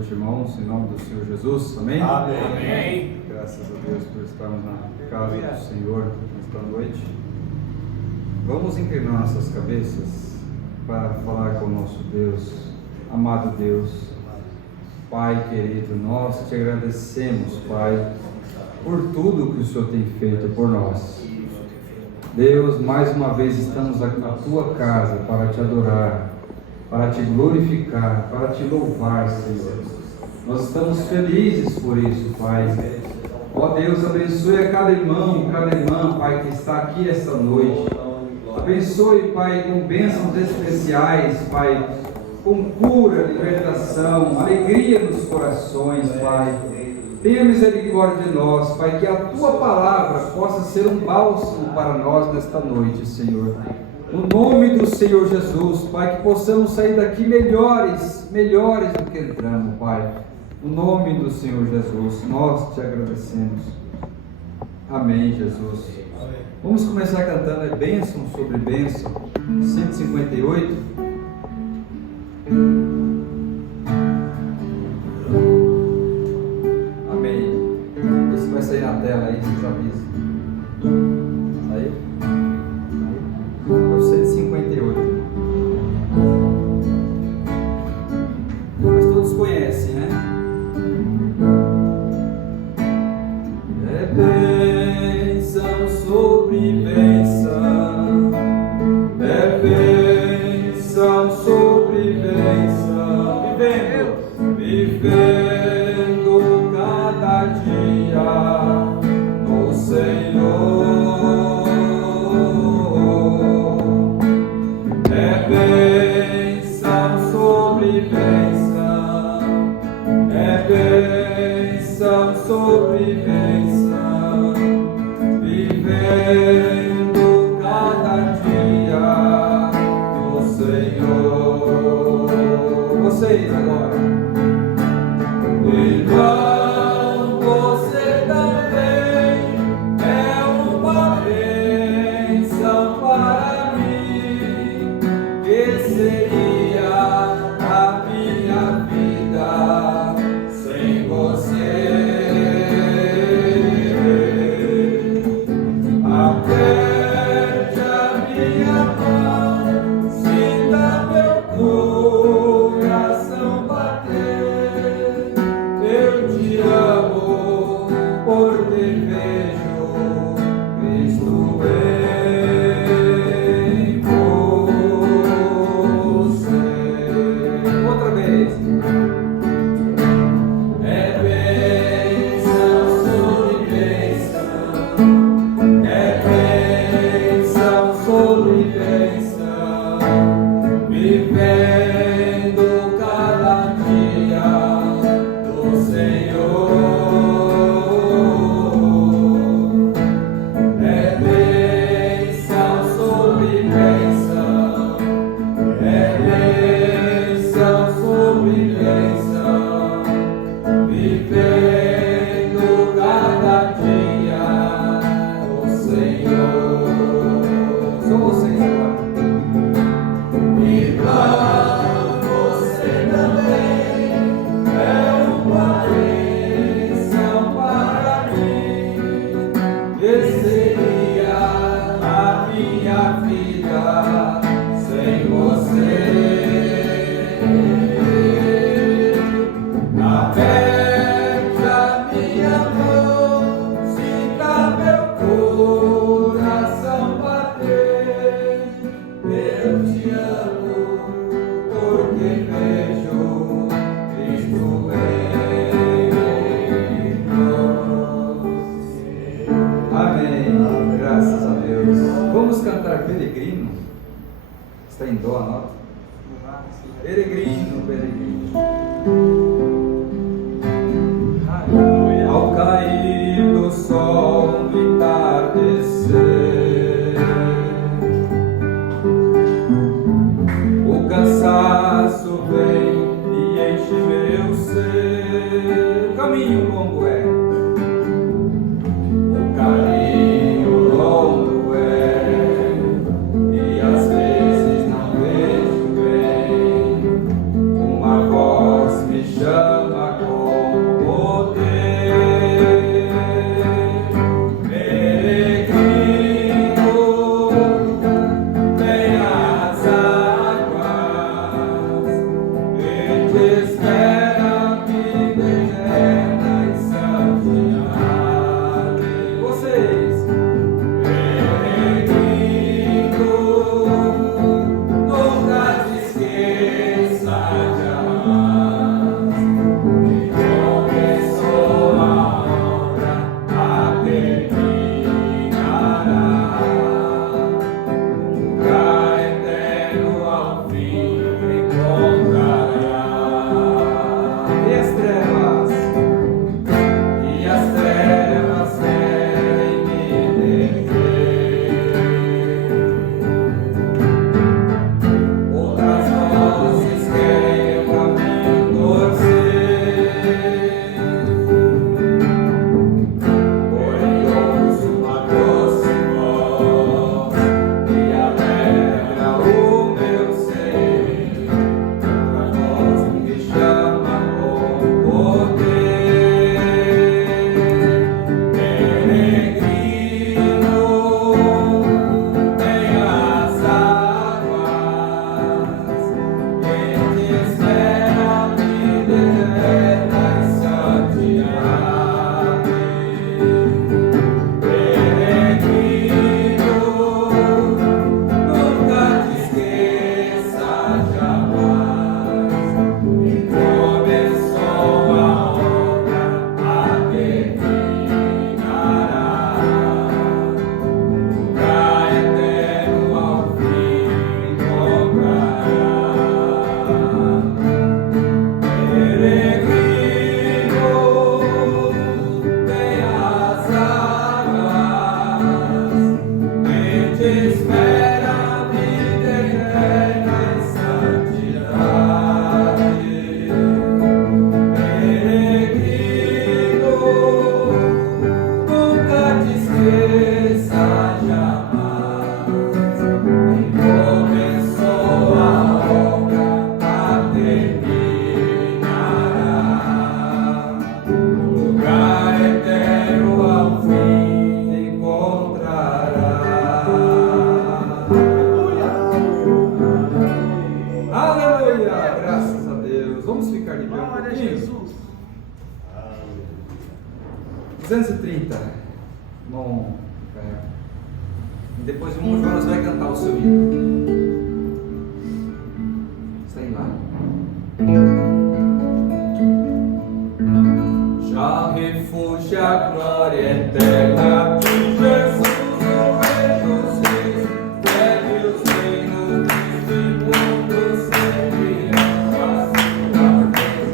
noite, irmãos, em nome do Senhor Jesus, amém? Amém. Graças a Deus por estarmos na casa do Senhor nesta noite. Vamos inclinar nossas cabeças para falar com o nosso Deus, amado Deus. Pai querido, nós te agradecemos, Pai, por tudo que o Senhor tem feito por nós. Deus, mais uma vez estamos aqui na tua casa para te adorar, para te glorificar, para te louvar, Senhor. Nós estamos felizes por isso, Pai. Ó Deus, abençoe a cada irmão, cada irmã, Pai, que está aqui esta noite. Abençoe, Pai, com bênçãos especiais, Pai, com cura, libertação, alegria nos corações, Pai. Tenha misericórdia de nós, Pai, que a tua palavra possa ser um bálsamo para nós nesta noite, Senhor. No nome do Senhor Jesus, Pai, que possamos sair daqui melhores do que entramos, Pai. No nome do Senhor Jesus, nós te agradecemos. Amém, Jesus. Vamos começar cantando bênção sobre bênção, 158. Amém. Esse vai sair na tela aí, vocês avisam. Saiu? É o 158. Mas todos conhecem, né? É bênção sobre bênção, é bênção sobre bênção, vivendo cada dia no Senhor. É bênção sobre bênção, é bênção sobre bênção, vivendo cada dia no Senhor. Vocês agora. Irmão, você também é uma bênção para mim. Que seria a minha vida sem você? Aperte a minha mão, sinta meu coração bater. Eu te amo porque vejo Cristo em você. Outra vez. É bênção sobre bênção, é bênção sobre bênção, vivendo cada dia do Senhor. É bênção sobre bênção, é bênção sobre bênção, vivendo cada dia do Senhor. São vocês agora. Irmão, você também é uma bênção para mim. Que seria a minha vida sem você? Aperte a minha mão, sinta meu coração bater. Eu te amo porque vejo Cristo em nós. Amém. Graças a Deus. Vamos cantar Peregrino. Está em dó a nota? Peregrino, peregrino. Ao cair do sol no entardecer, o cansaço vem e enche meu ser. O caminho longo é, o caminho longo é, e às vezes não vejo bem. Uma voz me chama 230, irmão Rafael. E depois o irmão Jonas vai cantar o seu hino. Sei lá. Já refúgio a glória eterna de Jesus, o Rei dos Reis, deve os reinos deste mundo servirão a sua vez.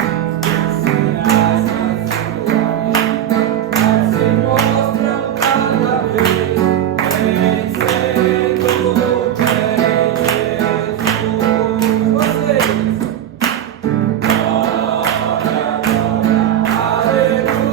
Sinais na sua vida se mostram cada vez, vencendo bem Jesus. Vocês! Glória, glória, aleluia.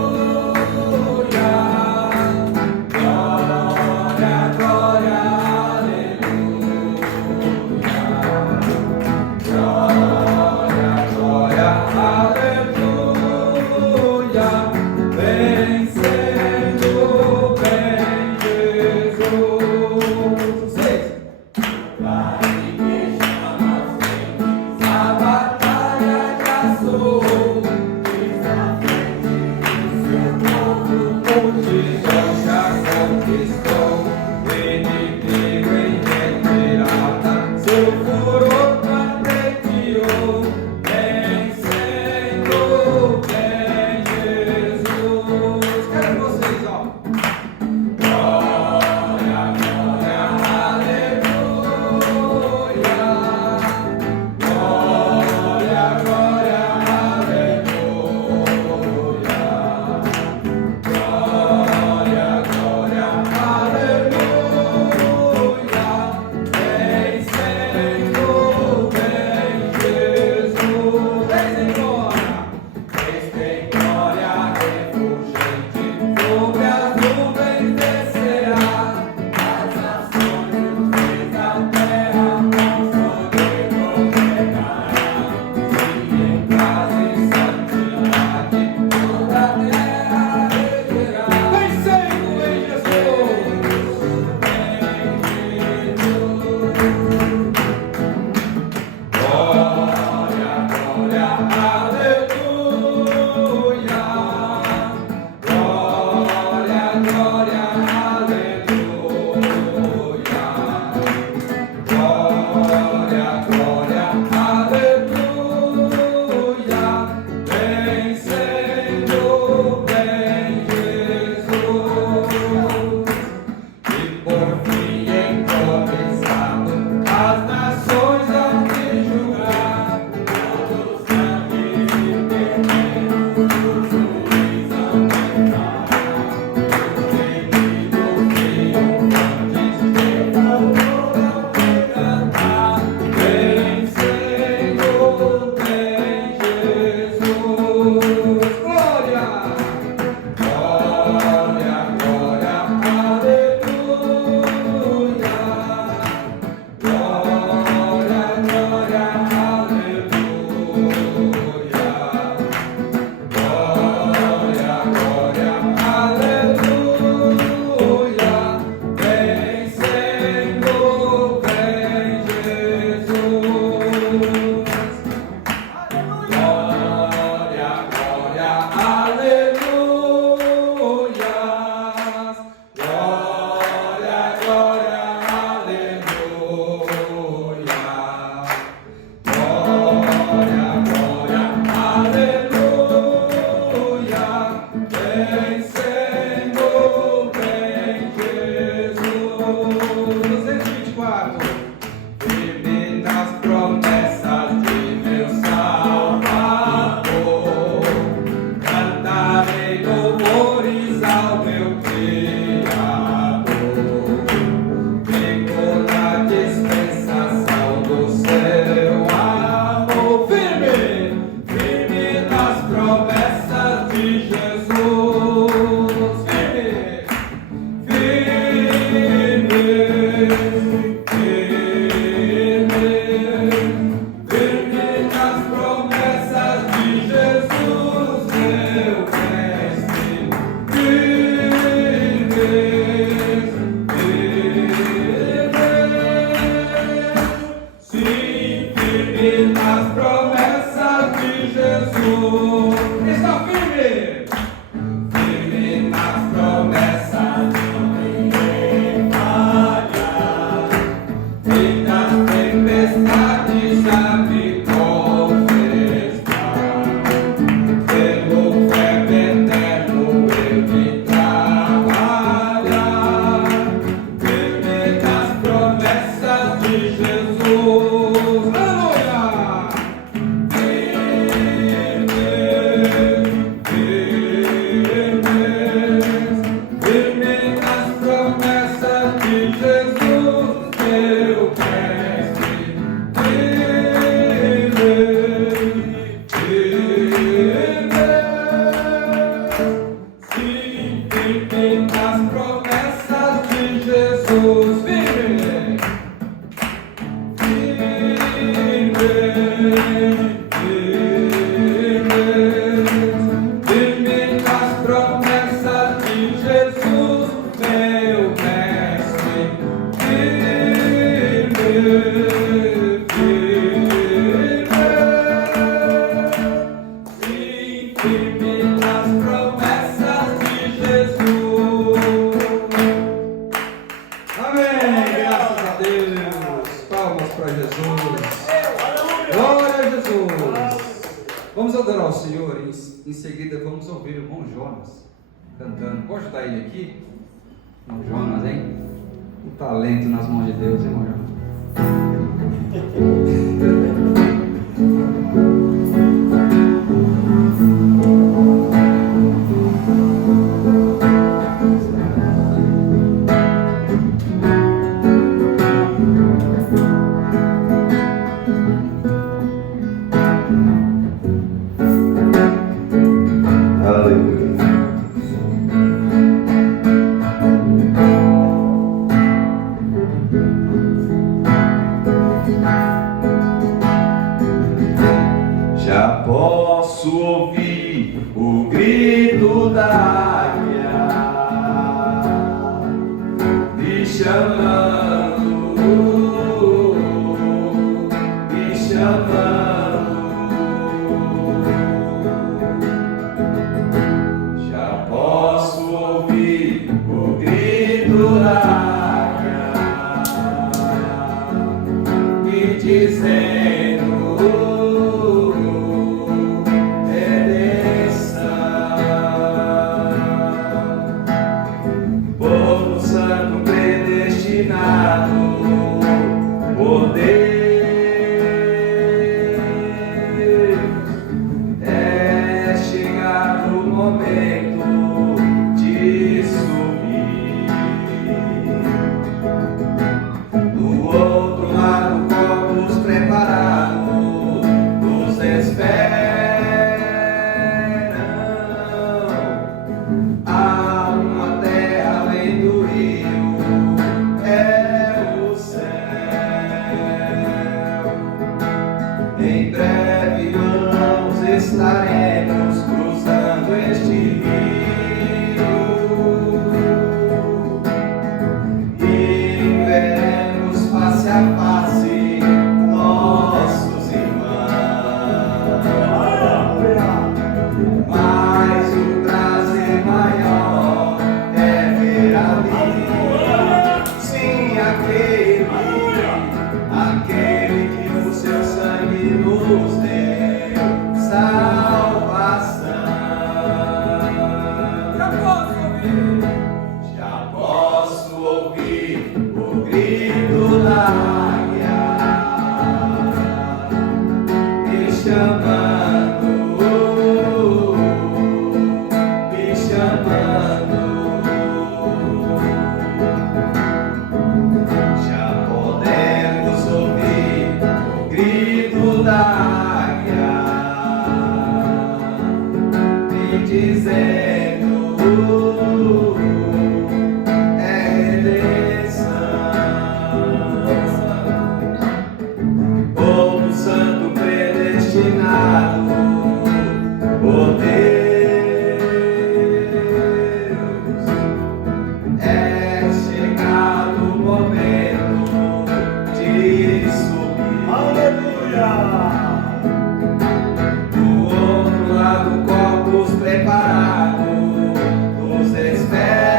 firme nas promessas de Jesus, firme, firme, firme, firme nas promessas de Jesus, meu mestre, firme, firme, sim, firme nas promessas de Jesus. Amém, graças a Deus, palmas para Jesus, glória a Jesus. Vamos adorar o Senhor, em seguida vamos ouvir o irmão Jonas cantando. Pode ajudar ele aqui? Irmão Jonas, hein? Um talento nas mãos de Deus, hein, irmão Jonas? Já posso ouvir o grito da águia me chamando, me chamando. Já posso ouvir o grito da águia me dizendo: povo santo predestinado por Deus, é chegado o momento de subir. Do outro lado, corpos preparados nos esperam. Há uma terra além do rio, é o céu. Em breve, irmãos, estaremos cruzando este rio e veremos face a face nossos irmãos. Mas o prazer maior é ver ali, sim, aquele que o seu sangue nos deu salvação. Já posso ouvir o grito da águia me chamando, me chamando. Já podemos ouvir o grito da águia me dizendo: é redenção. Povo santo predestinado por Deus, é chegado o momento de subir. Aleluia! Do outro lado, corpos preparados nos esperam.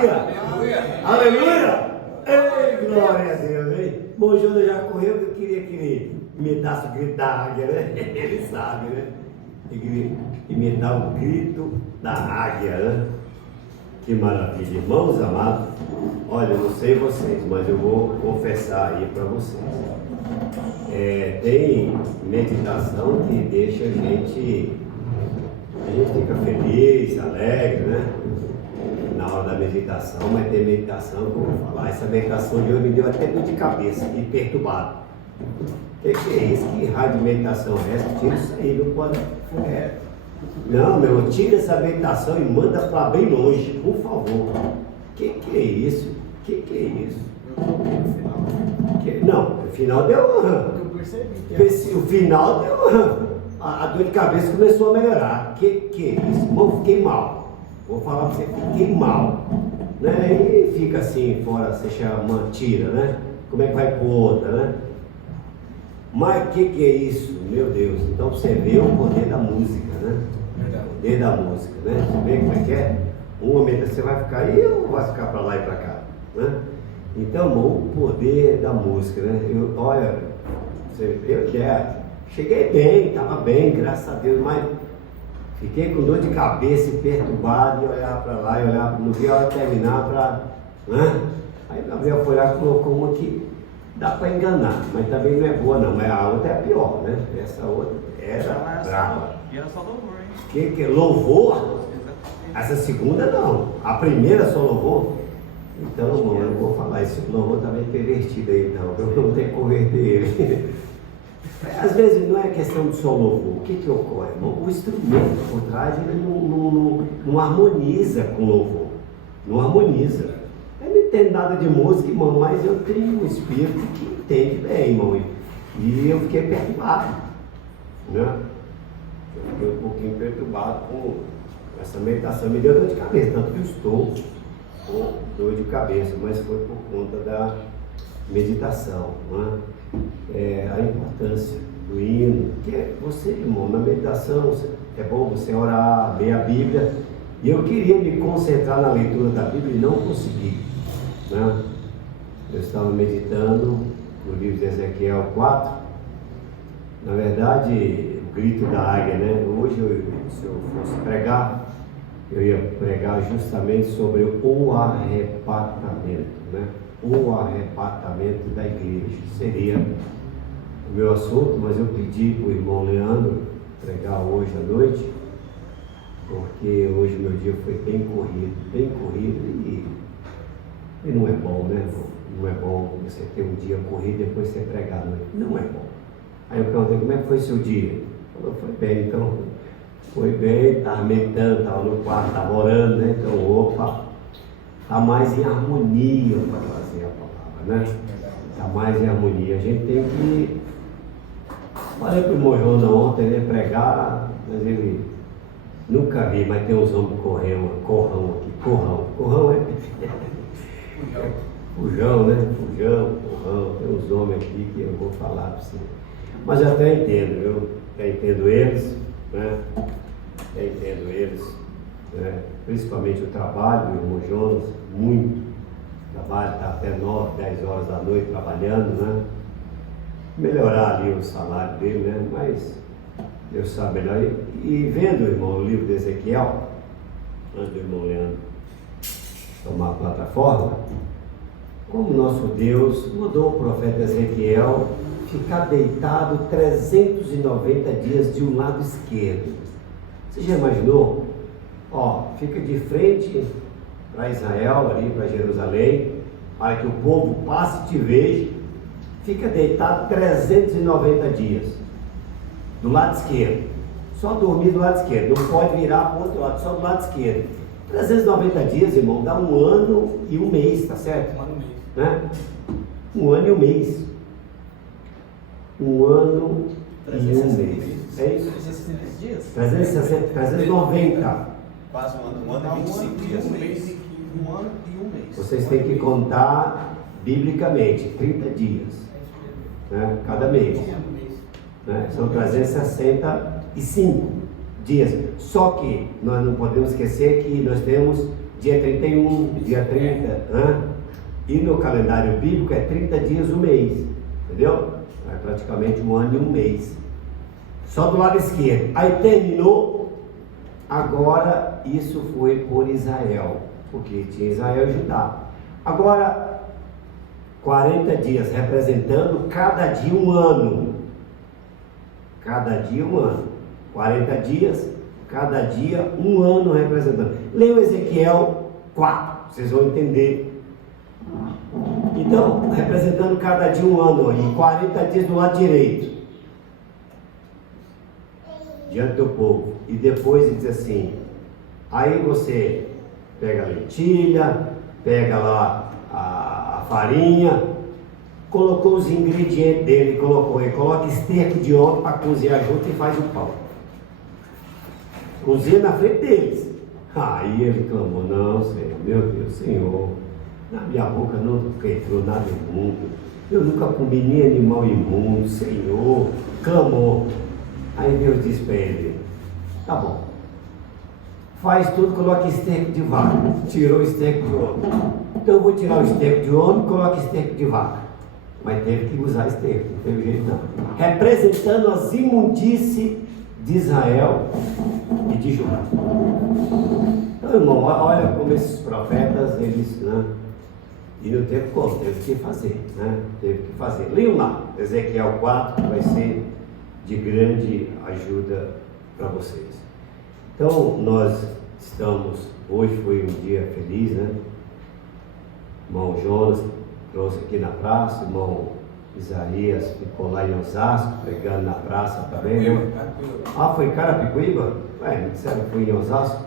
águia. Aleluia! Ei, glória a Deus, hein? Bom, Jonas já correu que eu queria que ele imitasse o grito da águia, né? Ele sabe, né? Ele queria imitar o grito da águia, né? Que maravilha, irmãos amados. Olha, eu não sei vocês, mas eu vou confessar aí para vocês. Tem meditação que deixa a gente fica feliz, alegre, né? Na hora da meditação, mas tem meditação que eu vou falar. Essa meditação de hoje me deu até dor de cabeça e perturbado. O que é isso? Que raio de meditação é essa? Tira isso aí, não pode. Não, meu, tira essa meditação e manda para bem longe, por favor. Que é isso? Que é isso? Não, o final deu. Eu percebi. O final deu. A dor de cabeça começou a melhorar. Que é isso? Bom, fiquei mal. Vou falar para você, fiquei mal. Né? E fica assim, fora, você chama, tira, né? Como é que vai por outra, né? Mas o que é isso? Meu Deus, então você vê o poder da música, né? O poder da música, né? Você vê como é que é? Um momento você vai ficar aí ou vai ficar para lá e para cá, né? Então, o poder da música, né? Cheguei bem, estava bem, graças a Deus, mas fiquei com dor de cabeça e perturbado, e olhar para lá, e olhar, não vi a hora de terminar para. Né? Aí o Gabriel foi lá e colocou uma que dá para enganar, mas também não é boa não, mas a outra é pior, né? Essa outra era brava. E era só louvor, hein? Que louvor? Essa segunda não, a primeira só louvor. Então, irmão, eu não vou falar, esse louvor está meio pervertido aí, então, eu não tenho que converter ele. Às vezes não é questão de só louvor. O que ocorre, irmão? O instrumento por trás ele não harmoniza com o louvor. Não harmoniza. Eu não entendo nada de música, irmão, mas eu tenho um espírito que entende bem, irmão. E eu fiquei perturbado. Né? Eu fiquei um pouquinho perturbado com essa meditação. Me deu dor de cabeça, tanto que eu estou com dor de cabeça, mas foi por conta da meditação. Né? A importância do hino, que é você, irmão, na meditação é bom você orar, ler a Bíblia, e eu queria me concentrar na leitura da Bíblia e não consegui, né? Eu estava meditando no livro de Ezequiel 4, na verdade, o grito da águia, né? Hoje, se eu fosse pregar, eu ia pregar justamente sobre o arrebatamento, né? O arrebatamento da igreja seria o meu assunto, mas eu pedi para o irmão Leandro pregar hoje à noite, porque hoje meu dia foi bem corrido e não é bom, né, irmão? Não é bom você ter um dia corrido e depois você pregar à noite, não é bom. Aí eu perguntei, como é que foi seu dia? Ele falou, foi bem, então, foi bem, estava meditando, estava no quarto, estava orando, né, então, opa, está mais em harmonia para trazer a palavra, né? Está mais em harmonia. A gente tem que. Falei para o irmão Jonas ontem, ele ia pregar, mas ele nunca vi, mas tem uns homens corrão aqui. Corrão é? Fujão, né? Corrão. Tem uns homens aqui que eu vou falar para você. Mas eu até entendo, eu até entendo eles, né? Até entendo eles. Né? Principalmente o trabalho do irmão Jonas, muito trabalho, está até 9, 10 horas da noite trabalhando, né? Melhorar ali o salário dele, né? Mas Deus sabe melhor. E vendo, irmão, o livro de Ezequiel, antes do irmão Leandro tomar a plataforma, como nosso Deus mandou o profeta Ezequiel ficar deitado 390 dias de um lado esquerdo. Você já imaginou? Fica de frente para Israel, ali para Jerusalém, para que o povo passe e te veja, fica deitado 390 dias, do lado esquerdo, só dormir do lado esquerdo, não pode virar para o outro lado, só do lado esquerdo. 390 dias, irmão, dá 1 ano e 1 mês, tá certo? 1 ano e 1 mês. Né? 1 ano e 1 mês. 1 ano e 1 mês. É isso? 360 dias? 390. Quase um ano Dá e 25 dias. 1 mês. 1 ano e 1 mês. Vocês têm que contar biblicamente 30 dias, né? Cada mês, né? São 365 dias. Só que nós não podemos esquecer que nós temos dia 31, dia 30, e no calendário bíblico é 30 dias um mês, entendeu? É praticamente um ano e um mês. Só do lado esquerdo. Aí terminou, agora isso foi por Israel, porque tinha Israel e Judá. Agora, 40 dias, representando cada dia um ano. Cada dia um ano. 40 dias, cada dia um ano representando. Leia o Ezequiel 4, vocês vão entender. Então, representando cada dia um ano, e 40 dias do lado direito, diante do povo. E depois ele diz assim, aí você pega a lentilha, pega lá a farinha, colocou os ingredientes dele, ele coloca esterco de óleo para cozinhar junto e faz o pão. Cozinha na frente deles. Aí ele clamou, não, Senhor, meu Deus, Senhor, na minha boca não entrou nada imundo, eu nunca comi nem animal imundo, Senhor, clamou. Aí Deus disse para ele, tá bom, faz tudo, coloca esterco de vaca. Tirou o esterco de homem. Então eu vou tirar o esterco de homem e coloca esterco de vaca. Mas teve que usar esterco, não teve jeito não. Representando as imundícies de Israel e de Judá. Então, irmão, olha como esses profetas, eles, né? E não teve como, teve que fazer, né? Teve que fazer. Leiam lá, Ezequiel 4, vai ser de grande ajuda para vocês. Então, nós estamos, hoje foi um dia feliz, né? Irmão Jonas trouxe aqui na praça, irmão Isaías ficou lá em Osasco, pregando na praça também, né? Ah, foi em Carapicuíba? Ué, me disseram que foi em Osasco?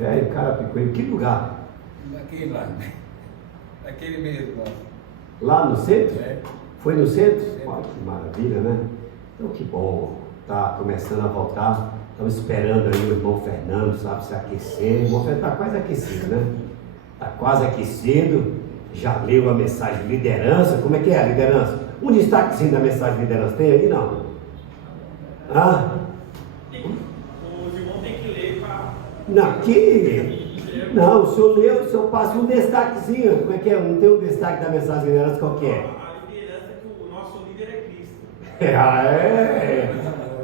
É, em Carapicuíba. Que lugar? Naquele lá. Naquele mesmo lá. Lá no centro? É. Foi no centro? Olha que maravilha, né? Então que bom, tá começando a voltar. Estamos esperando aí o irmão Fernando, sabe, se aquecer. O irmão Fernando está quase aquecido, né? Está quase aquecido. Já leu a mensagem de liderança. Como é que é a liderança? Um destaquezinho da mensagem de liderança tem aí, não? Ah? Os irmãos têm que ler para... Não, aqui... Não, o senhor leu, o senhor passa um destaquezinho. Como é que é? Não tem um destaque da mensagem de liderança, qual que é? A liderança é que o nosso líder é Cristo.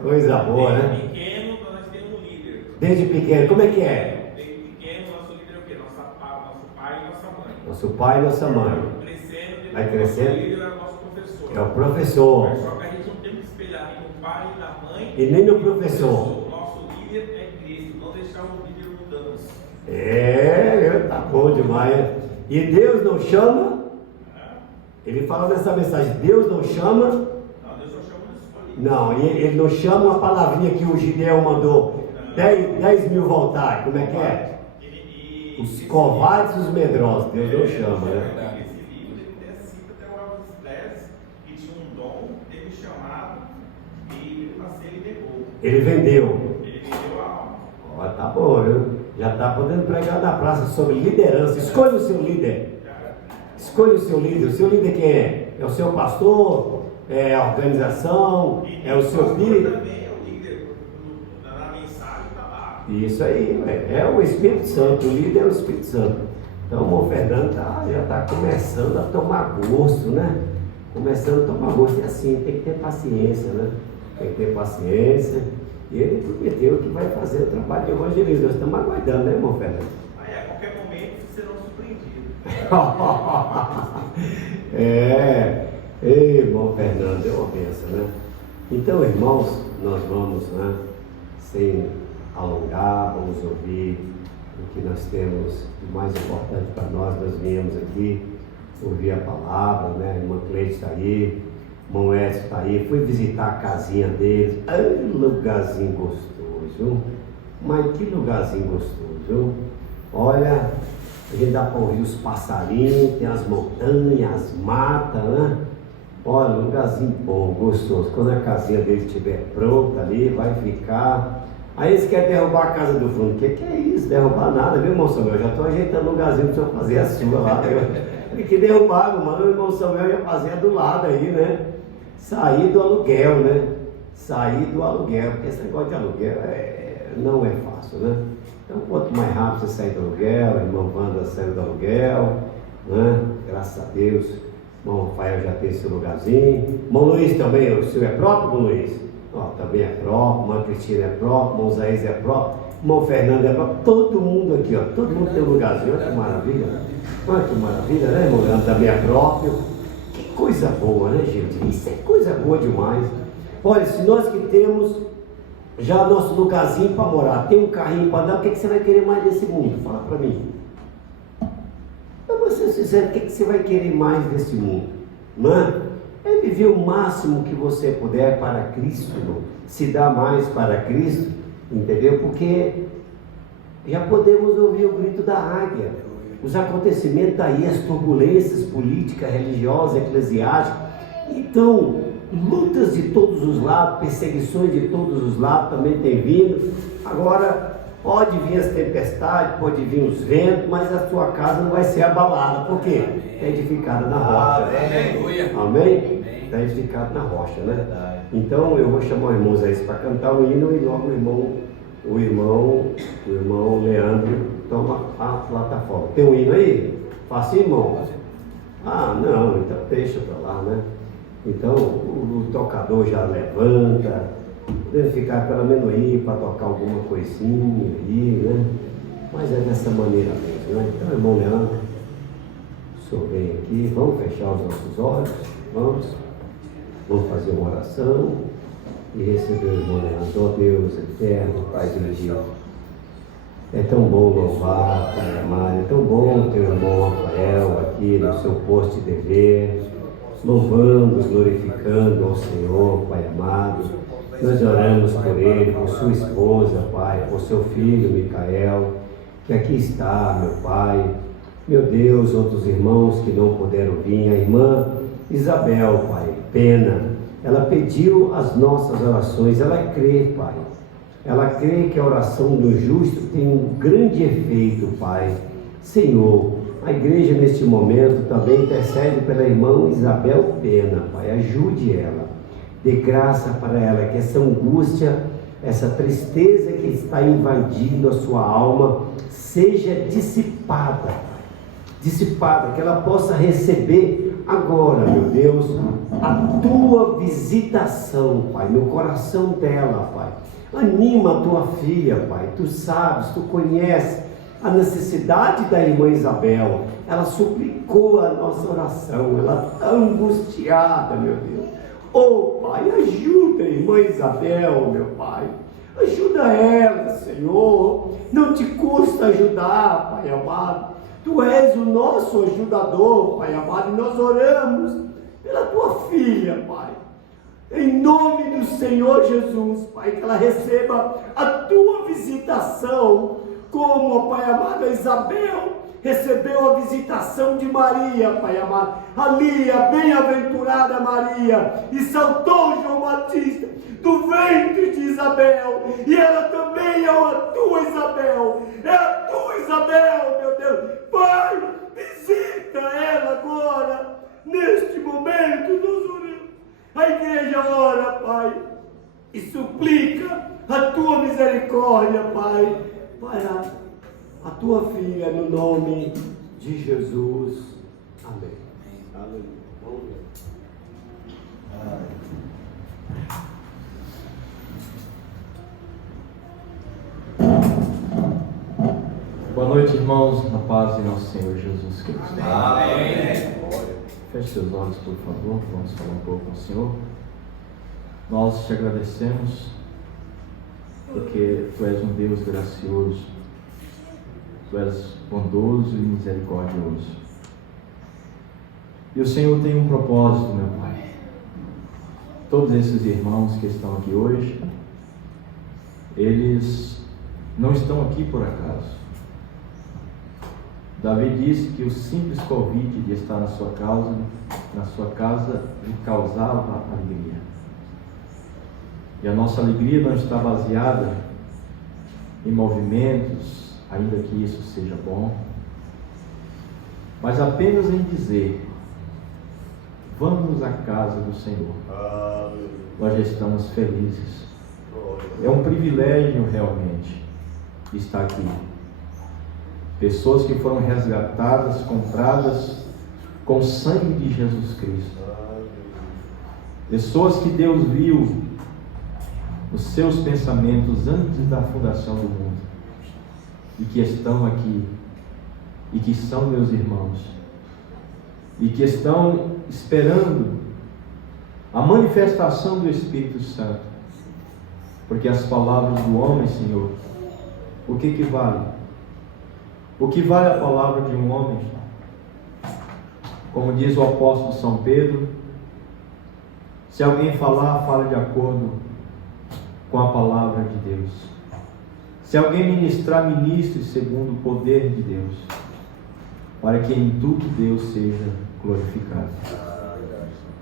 Coisa boa, né? Desde pequeno nós temos um líder. Desde pequeno, como é que é? Desde pequeno nosso líder é o quê? Nosso pai e nossa mãe. Nosso pai e nossa mãe. Crescendo, Vai crescendo? Nosso líder é o nosso professor. É o professor. Só que a gente não tem que espelhar nem no pai e na mãe. E nem no professor. O nosso líder é Cristo. Não deixar o líder mudança. Tá bom demais. E Deus não chama? Ele fala nessa mensagem, Deus não chama? Não, Deus só chama de escolhido. Não, ele não chama uma palavrinha que o Gideão mandou 10 mil voltar, como é que é? Os covardes e os medrosos, Deus não chama, né? Esse livro ele tem essa cita até o Elvis Presley, que tinha um dom, teve chamado e ele negou. Ele vendeu. Ele vendeu a alma. Ó, tá bom, viu? Já está podendo pregar na praça sobre liderança. Escolha o seu líder. Escolha o seu líder. O seu líder quem é? É o seu pastor? É a organização? É o seu filho? Também é o líder. Na mensagem está lá. Isso aí, é o Espírito Santo. O líder é o Espírito Santo. Então o irmão Fernando já está começando a tomar gosto, né? Começando a tomar gosto. E assim, tem que ter paciência, né? Tem que ter paciência. E ele prometeu que vai fazer o trabalho de evangelismo. Nós estamos aguardando, né, irmão Fernando? Aí a qualquer momento serão surpreendidos. Ei, irmão Fernando, é uma benção, né? Então, irmãos, nós vamos, né, sem alongar, vamos ouvir o que nós temos de mais importante para nós. Nós viemos aqui ouvir a palavra, né? A irmã Cleide está aí, o irmão Edson está aí, fui visitar a casinha deles. Ai, lugarzinho gostoso, viu? Mas que lugarzinho gostoso, viu? Olha, a gente dá para ouvir os passarinhos, tem as montanhas, as matas, né? Olha, lugarzinho bom, gostoso. Quando a casinha dele estiver pronta ali, vai ficar. Aí eles querem derrubar a casa do fundo. O que é isso? Derrubar nada, viu, irmão Samuel? Eu já estou ajeitando um lugarzinho para o senhor fazer a sua lá. Tem que derrubar, mano. O irmão Samuel já fazia do lado aí, né? Sair do aluguel, né? Sair do aluguel. Porque esse negócio de aluguel não é fácil, né? Então, quanto mais rápido você sair do aluguel, a irmã Wanda saiu do aluguel, né? Graças a Deus, irmão Rafael já tem seu lugarzinho. Irmão Luiz também, o seu é próprio, irmão Luiz? Ó, também é próprio, irmã Cristina é próprio, irmão Zaís é próprio, irmão Fernando é próprio, todo mundo aqui, ó, todo mundo tem um lugarzinho, olha que maravilha. Olha que maravilha, né, irmão Leandro? Também é próprio. Que coisa boa, né, gente? Isso é coisa boa demais. Olha, se nós que temos já nosso lugarzinho para morar, tem um carrinho para andar, o que você vai querer mais desse mundo? Fala para mim. Para você sincero, o que você vai querer mais desse mundo? Não é viver o máximo que você puder para Cristo, irmão. Se dá mais para Cristo, entendeu? Porque já podemos ouvir o grito da águia. Os acontecimentos aí, as turbulências políticas, religiosas, eclesiásticas. Então, lutas de todos os lados, perseguições de todos os lados também tem vindo. Agora, pode vir as tempestades, pode vir os ventos, mas a sua casa não vai ser abalada. Por quê? Está edificada na rocha. Amém? Está edificada na rocha, né? Então, eu vou chamar o irmão Zé para cantar o hino e logo o irmão Leandro toma a plataforma. Tem um hino aí? Faça, irmão? Ah, não, então deixa para lá, né? Então o tocador já levanta, deve ficar pelo menos aí para tocar alguma coisinha aí, né? Mas é dessa maneira mesmo, né? Então, irmão Leandro, o senhor vem aqui, vamos fechar os nossos olhos, vamos fazer uma oração e receber o irmão Leandro. Ó Deus eterno, Pai bendito, é tão bom louvar, Pai amado, é tão bom ter o irmão Rafael aqui no seu posto de dever, louvando, glorificando ao Senhor, Pai amado. Nós oramos por ele, por sua esposa, Pai, por seu filho Micael, que aqui está, meu Pai. Meu Deus, outros irmãos que não puderam vir, a irmã Isabel, Pai, Pena, ela pediu as nossas orações, ela crê, Pai. Ela crê que a oração do justo tem um grande efeito, Pai. Senhor, a igreja neste momento também intercede pela irmã Isabel Pena, Pai. Ajude ela, dê graça para ela, que essa angústia, essa tristeza que está invadindo a sua alma, seja dissipada, que ela possa receber agora, meu Deus, a tua visitação, Pai, no coração dela, Pai. Anima a tua filha, Pai, tu sabes, tu conheces a necessidade da irmã Isabel. Ela suplicou a nossa oração, ela está angustiada, meu Deus. Oh, Pai, ajuda a irmã Isabel, meu Pai. Ajuda ela, Senhor. Não te custa ajudar, Pai amado. Tu és o nosso ajudador, Pai amado. E nós oramos pela tua filha, Pai. Em nome do Senhor Jesus, Pai, que ela receba a tua visitação, como, Pai amado, a Isabel recebeu a visitação de Maria, Pai amado. Ali, a bem-aventurada Maria, e saltou João Batista do ventre de Isabel, e ela também é a tua Isabel, meu Deus. Pai, visita ela agora, neste momento, nós oramos. A igreja ora, Pai, e suplica a tua misericórdia, Pai, para a tua filha, no nome de Jesus. Amém. Aleluia. Boa noite, irmãos, na paz de nosso Senhor Jesus Cristo. Amém. Feche seus olhos, por favor, vamos falar um pouco com o Senhor. Nós te agradecemos, porque Tu és um Deus gracioso, Tu és bondoso e misericordioso. E o Senhor tem um propósito, meu Pai. Todos esses irmãos que estão aqui hoje, eles não estão aqui por acaso. Davi disse que o simples convite de estar na sua casa lhe causava alegria. E a nossa alegria não está baseada em movimentos, ainda que isso seja bom, mas apenas em dizer: vamos à casa do Senhor. Nós já estamos felizes. É um privilégio realmente. está aqui. Pessoas que foram resgatadas, compradas com o sangue de Jesus Cristo. Pessoas que Deus viu os seus pensamentos antes da fundação do mundo e que estão aqui e que são meus irmãos e que estão esperando a manifestação do Espírito Santo, porque as palavras do homem, Senhor, o que vale? O que vale a palavra de um homem? Como diz o apóstolo São Pedro, se alguém falar, fala de acordo com a palavra de Deus. Se alguém ministrar, ministre segundo o poder de Deus, para que em tudo Deus seja glorificado.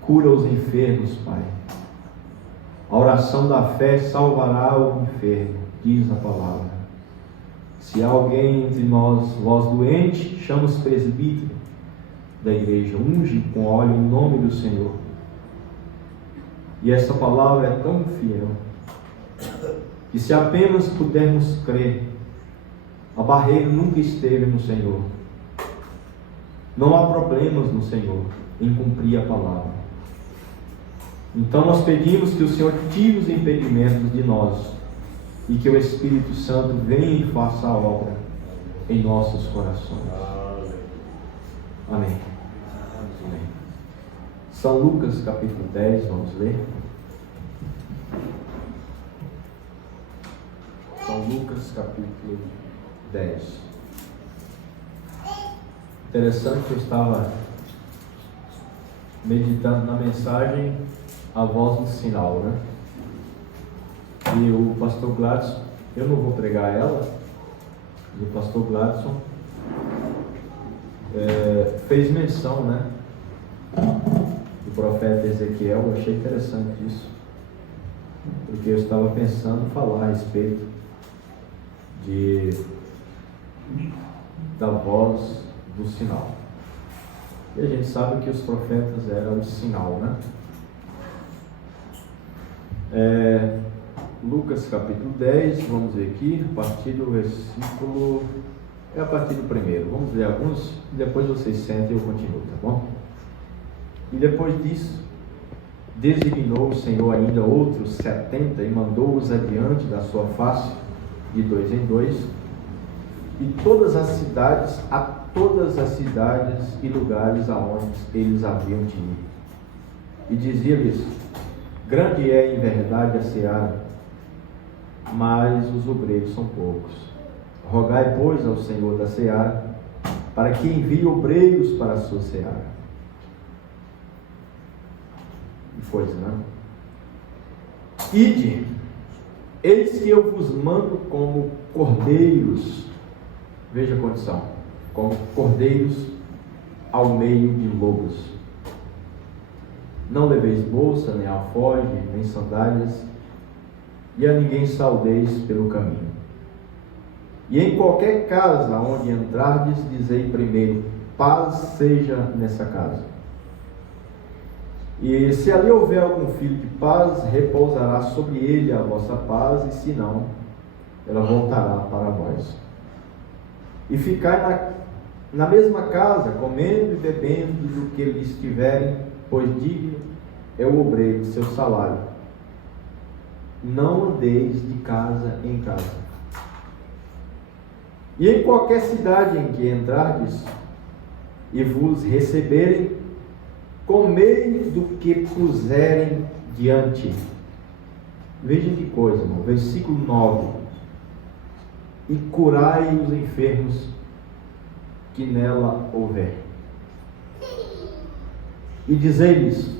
Cura os enfermos, Pai. A oração da fé salvará o enfermo, diz a palavra. Se há alguém entre nós, vós doente, chama os presbíteros da igreja, unge com óleo em nome do Senhor. E essa palavra é tão fiel, que se apenas pudermos crer, a barreira nunca esteve no Senhor. Não há problemas no Senhor em cumprir a palavra. Então nós pedimos que o Senhor tire os impedimentos de nós e que o Espírito Santo venha e faça a obra em nossos corações. Amém. Amém. São Lucas capítulo 10, vamos ler. São Lucas capítulo 10. Interessante que eu estava meditando na mensagem A Voz do Sinal, né? E o pastor Gladson, eu não vou pregar ela, o pastor Gladson fez menção, né, do profeta Ezequiel. Eu achei interessante isso, porque eu estava pensando em falar a respeito da voz do sinal. E a gente sabe que os profetas eram o sinal, né? Lucas capítulo 10, vamos ver aqui, a partir do versículo, a partir do primeiro. Vamos ler alguns, depois vocês sentem e eu continuo, tá bom? E depois disso, designou o Senhor ainda outros 70 e mandou-os adiante da sua face, de 2 em 2, e a todas as cidades e lugares aonde eles haviam de ir. E dizia-lhes: grande é em verdade a seara, mas os obreiros são poucos. Rogai, pois, ao Senhor da seara, para que envie obreiros para a sua seara. E foi, né? Ide, eis que eu vos mando como cordeiros, veja a condição, como cordeiros ao meio de lobos. Não leveis bolsa, nem alforje, nem sandálias, e a ninguém saudeis pelo caminho. E em qualquer casa onde entrardes, dizei primeiro: paz seja nessa casa. E se ali houver algum filho de paz, repousará sobre ele a vossa paz, e se não, ela voltará para vós. E ficai na mesma casa, comendo e bebendo do que lhes tiverem, pois digno é o obreiro, seu salário. Não andeis de casa em casa. E em qualquer cidade em que entrardes e vos receberem, comei do que puserem diante. Veja que coisa, irmão. Versículo 9. E curai os enfermos que nela houver. E dizei-lhes: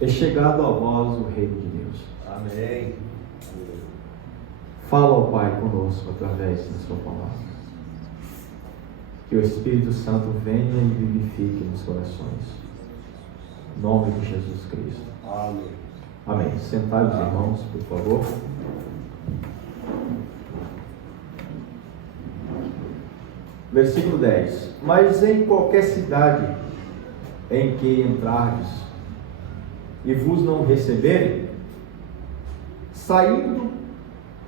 é chegado a vós o reino de Deus. Amém. Fala ao Pai conosco através da sua palavra. Que o Espírito Santo venha e vivifique nos corações. Em nome de Jesus Cristo. Amém. Amém. Sentai os irmãos, por favor. Versículo 10. Mas em qualquer cidade em que entrardes e vos não receberem, saindo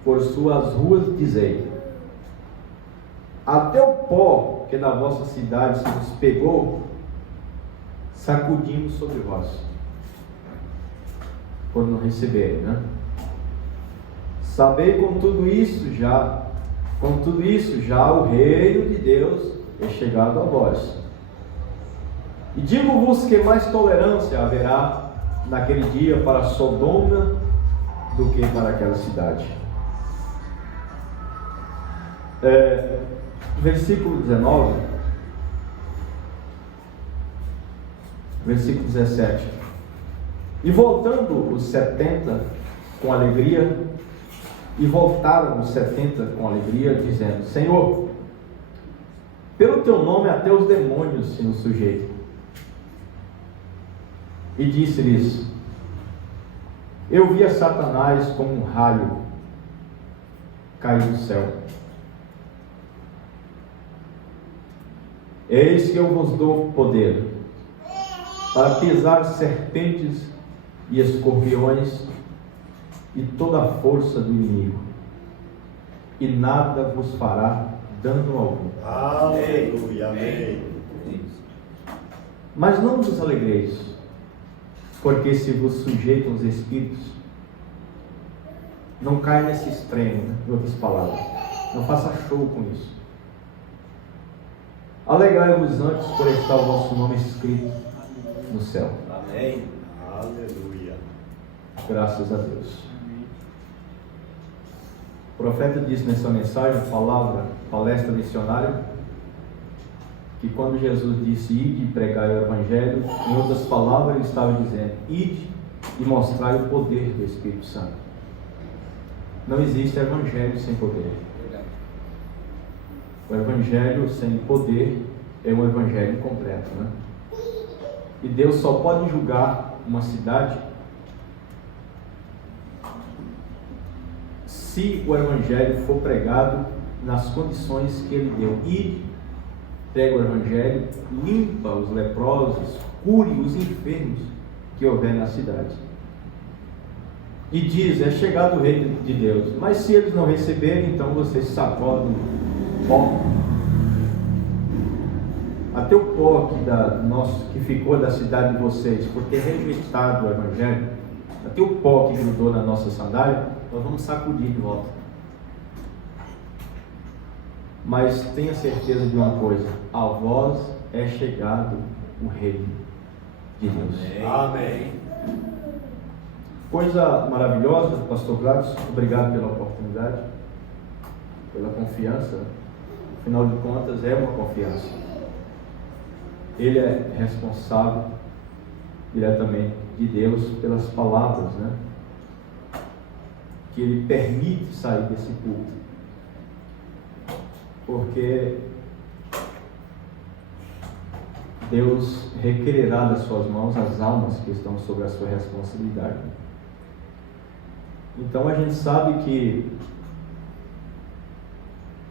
por suas ruas, dizei: até o pó que na vossa cidade se vos pegou, sacudimos sobre vós, por não receberem, né? Sabei com tudo isso já o reino de Deus é chegado a vós. E digo-vos que mais tolerância haverá naquele dia para Sodoma do que para aquela cidade. Versículo 19, versículo 17. E voltando os 70 com alegria, e voltaram os 70 com alegria, dizendo: Senhor, pelo teu nome até os demônios se nos sujeitam. E disse-lhes: eu vi a Satanás como um raio cair do céu. Eis que eu vos dou poder para pisar serpentes e escorpiões e toda a força do inimigo, e nada vos fará dano algum. Aleluia, amém. Mas não vos alegreis, porque se vos sujeitam os espíritos, não cai nesse extremo, né? Em outras palavras, não faça show com isso. Alegrai-vos antes por estar o vosso nome escrito no céu. Amém. Aleluia. Graças a Deus. O profeta disse nessa mensagem, palestra missionária, que quando Jesus disse ide e pregai o Evangelho, em outras palavras ele estava dizendo: ide e mostrai o poder do Espírito Santo. Não existe Evangelho sem poder. O Evangelho sem poder é um Evangelho incompleto, né? E Deus só pode julgar uma cidade se o Evangelho for pregado nas condições que Ele deu. E prega o Evangelho, limpa os leprosos, cure os enfermos que houver na cidade. E diz: é chegado o reino de Deus. Mas se eles não receberem, então vocês sacodem pó. Até o pó que ficou da cidade de vocês por ter rejeitado o Evangelho, até o pó que grudou na nossa sandália, nós vamos sacudir de volta. Mas tenha certeza de uma coisa: a vós é chegado o reino de Deus. Amém. Coisa maravilhosa, pastor Gladys, obrigado pela oportunidade, pela confiança. Afinal de contas, é uma confiança. Ele é responsável diretamente de Deus pelas palavras, né, que Ele permite sair desse culto, porque Deus requererá das suas mãos as almas que estão sob a sua responsabilidade. Então a gente sabe que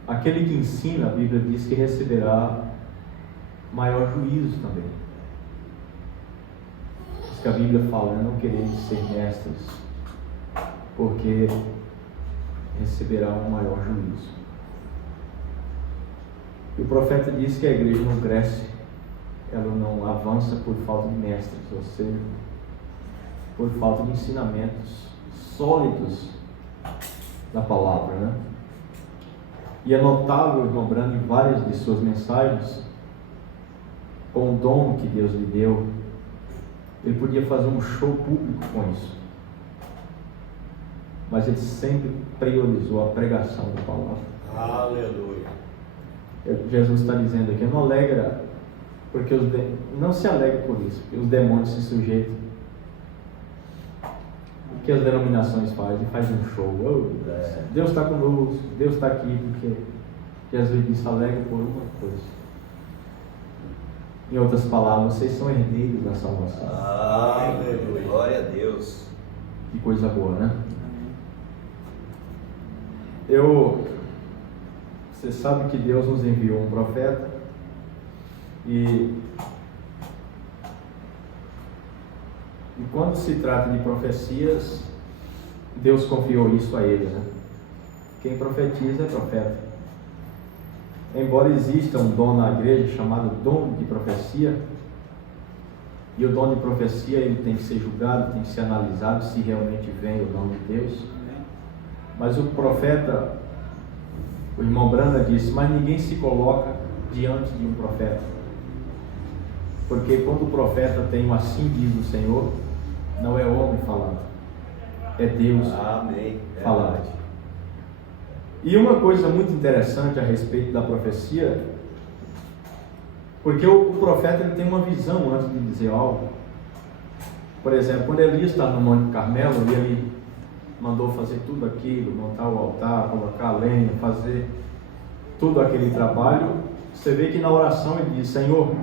aquele que ensina, a Bíblia diz que receberá maior juízo também. Isso que a Bíblia fala: não quereis ser mestres, porque receberá um maior juízo. E o profeta diz que a igreja não cresce, ela não avança por falta de mestres, ou seja, por falta de ensinamentos sólidos da palavra, né? E é notável, irmão Brando, em várias de suas mensagens, com o dom que Deus lhe deu, ele podia fazer um show público com isso, mas ele sempre priorizou a pregação da palavra. Aleluia. Jesus está dizendo aqui: não alegra, porque não se alegra por isso, porque os demônios se sujeitam. O que as denominações fazem? Fazem um show. Oh, Deus está conosco, Deus está aqui, porque Jesus disse: alegra por uma coisa. Em outras palavras, vocês são herdeiros da salvação. Aleluia. Glória a Deus. Que coisa boa, né? Você sabe que Deus nos enviou um profeta e quando se trata de profecias, Deus confiou isso a ele, né? Quem profetiza é profeta. Embora exista um dom na igreja chamado dom de profecia, e o dom de profecia ele tem que ser julgado, tem que ser analisado se realmente vem o dom de Deus. Mas o profeta, o irmão Branda disse, mas ninguém se coloca diante de um profeta. Porque quando o profeta tem um assim diz o Senhor, não é homem falando, é Deus Amém. falando. E uma coisa muito interessante a respeito da profecia, porque o profeta ele tem uma visão antes de dizer algo. Por exemplo, quando Elias está no Monte Carmelo e ele mandou fazer tudo aquilo, montar o altar, colocar a lenha, fazer todo aquele trabalho, você vê que na oração ele diz, Senhor,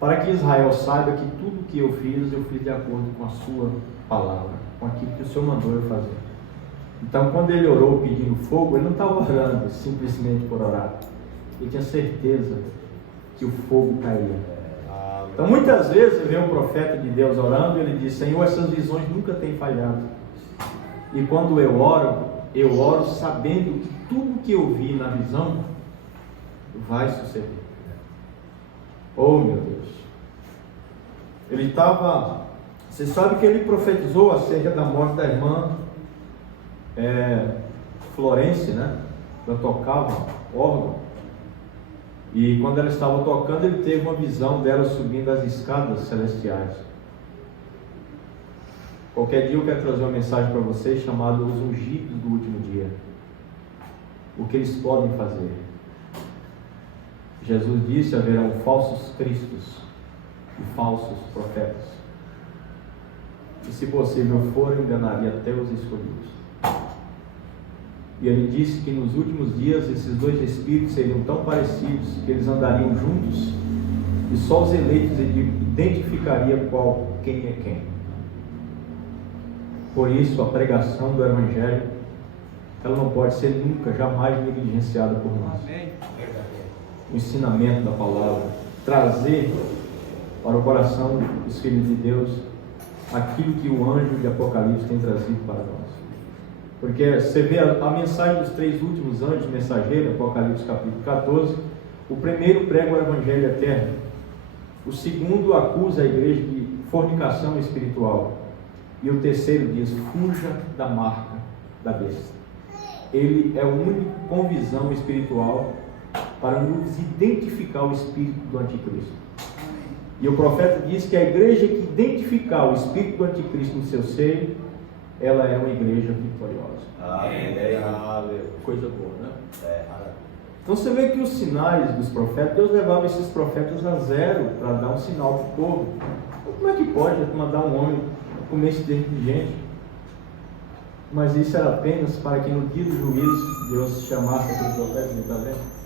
para que Israel saiba que tudo que eu fiz de acordo com a sua palavra, com aquilo que o Senhor mandou eu fazer. Então, quando ele orou pedindo fogo, ele não estava orando simplesmente por orar. Ele tinha certeza que o fogo cairia. Então, muitas vezes, vê um profeta de Deus orando e ele diz, Senhor, essas visões nunca têm falhado. E quando eu oro sabendo que tudo que eu vi na visão vai suceder. Oh, meu Deus. Ele estava... Você sabe que ele profetizou acerca da morte da irmã Florence, né? Ela tocava órgão. E quando ela estava tocando, ele teve uma visão dela subindo as escadas celestiais. Qualquer dia eu quero trazer uma mensagem para vocês chamada Os Ungidos do Último Dia. O que eles podem fazer. Jesus disse, haverão falsos cristos e falsos profetas. E se possível for, enganaria até os escolhidos. E ele disse que nos últimos dias esses dois espíritos seriam tão parecidos que eles andariam juntos e só os eleitos identificariam quem é quem. Por isso a pregação do Evangelho ela não pode ser nunca, jamais negligenciada por nós. O ensinamento da palavra, trazer para o coração dos filhos de Deus aquilo que o anjo de Apocalipse tem trazido para nós. Porque você vê a mensagem dos 3 últimos anjos mensageiros, Apocalipse capítulo 14, o primeiro prega o Evangelho eterno, o segundo acusa a igreja de fornicação espiritual, e o terceiro diz, fuja da marca da besta. Ele é o único com visão espiritual para nos identificar o espírito do anticristo. E o profeta diz que a igreja que identificar o espírito do anticristo no seu seio, ela é uma igreja vitoriosa. Amém. Coisa boa, né? Então você vê que os sinais dos profetas, Deus levava esses profetas a zero para dar um sinal para o povo. Como é que pode mandar um homem comer esse tempo de gente? Mas isso era apenas para que no dia do juízo Deus chamasse aqueles profetas, está vendo?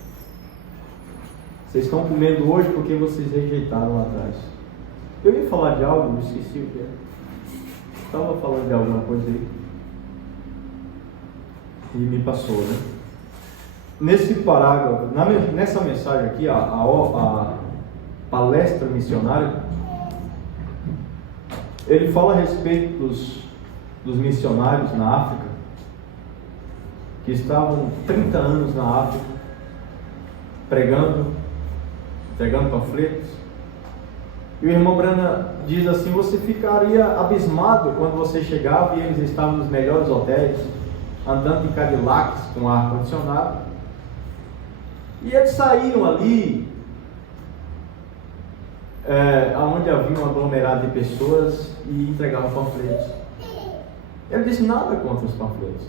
Vocês estão comendo hoje porque vocês rejeitaram lá atrás. Eu ia falar de algo, me esqueci o que é. Estava falando de alguma coisa aí e me passou, né? Nesse parágrafo, nessa mensagem aqui, a palestra missionária, ele fala a respeito dos missionários na África, que estavam 30 anos na África, pregando, entregando panfletos. E o irmão Brana diz assim, você ficaria abismado quando você chegava e eles estavam nos melhores hotéis, andando em Cadillacs com ar-condicionado. E eles saíram ali, onde havia um aglomerado de pessoas e entregavam panfletos. Ele disse nada contra os panfletos.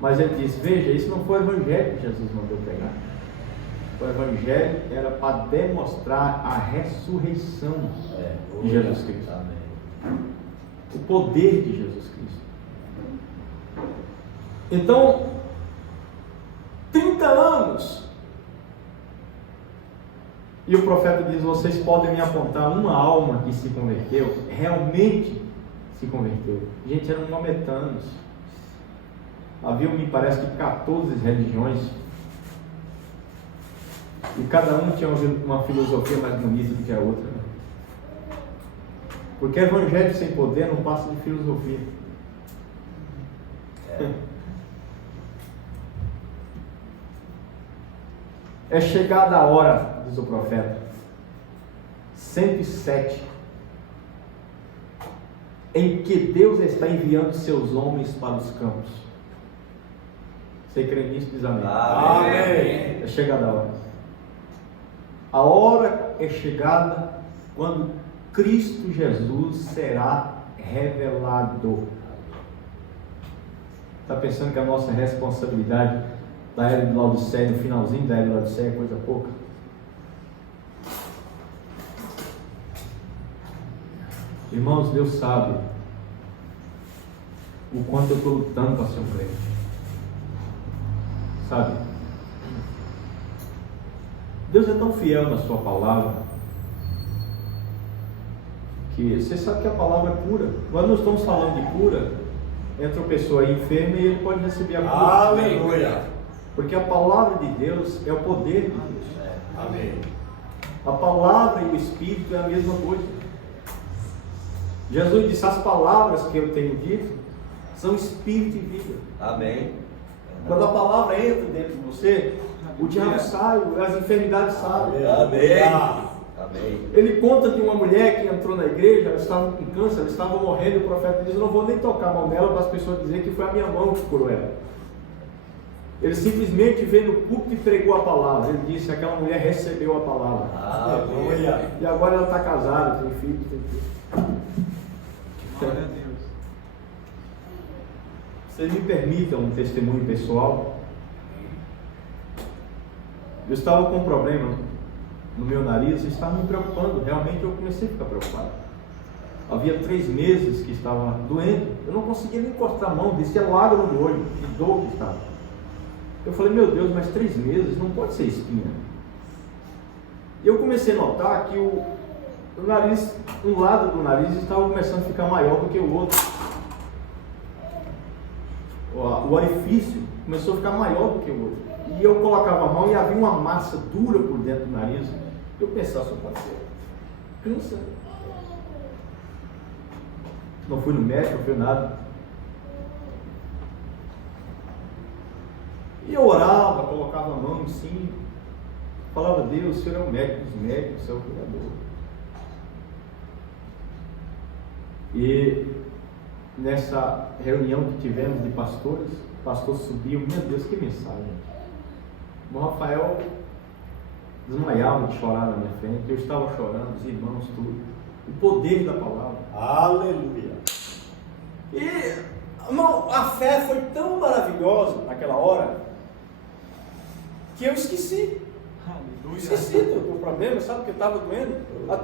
Mas ele disse, veja, isso não foi o evangelho que Jesus mandou pregar. O evangelho era para demonstrar a ressurreição de Jesus Cristo. O poder de Jesus Cristo. Então, 30 anos. E o profeta diz, vocês podem me apontar uma alma que se converteu, realmente se converteu. Gente, eram maometanos. Havia, me parece que 14 religiões. E cada um tinha uma filosofia mais bonita do que a outra. Né? Porque evangelho sem poder não passa de filosofia. É chegada a hora, diz o profeta. 107. Em que Deus está enviando seus homens para os campos. Você crê nisso? Diz amém. Amém. É chegada a hora. A hora é chegada quando Cristo Jesus será revelado. Está pensando que a nossa responsabilidade da era de Laodiceia, no finalzinho da era de Laodiceia, é coisa pouca? Irmãos, Deus sabe o quanto eu estou lutando para ser um crente. Sabe? Deus é tão fiel na sua palavra que você sabe que a palavra cura. Quando nós estamos falando de cura, entra uma pessoa enferma e ele pode receber a cura. Aleluia. Porque a palavra de Deus é o poder de Deus. Amém. A palavra e o Espírito é a mesma coisa. Jesus disse: as palavras que eu tenho dito são Espírito e vida. Amém. Quando a palavra entra dentro de você, o diabo sai, as enfermidades saem. Amém. Amém. Ele conta de uma mulher que entrou na igreja, ela estava com câncer, ela estava morrendo, e o profeta diz: eu não vou nem tocar a mão dela para as pessoas dizerem que foi a minha mão que curou ela. Ele simplesmente veio no púlpito e pregou a palavra. Ele disse: aquela mulher recebeu a palavra. Aleluia. E agora ela está casada, tem filho, tem tudo. Glória a Deus. Vocês me permitam um testemunho pessoal. Eu estava com um problema no meu nariz e estava me preocupando. Realmente eu comecei a ficar preocupado. Havia 3 meses que estava doendo. Eu não conseguia nem encostar a mão, descia lágrima no olho, de dor que estava. Eu falei: meu Deus, mas 3 meses não pode ser espinha. E eu comecei a notar que o nariz, um lado do nariz estava começando a ficar maior do que o outro. O orifício começou a ficar maior do que o outro. E eu colocava a mão e havia uma massa dura por dentro do nariz. Eu pensava: só pode ser câncer. Não fui no médico, não fui nada. E eu orava, colocava a mão em cima, falava: Deus, o Senhor é o médico dos médicos, o Senhor é o curador. E nessa reunião que tivemos de pastores, o pastor subiu, meu Deus, que mensagem! O Rafael desmaiava de chorar na minha frente, eu estava chorando, os irmãos, tudo. O poder da palavra. Aleluia. E, irmão, a fé foi tão maravilhosa naquela hora que eu esqueci. Aleluia. Esqueci do problema, sabe que eu estava doendo?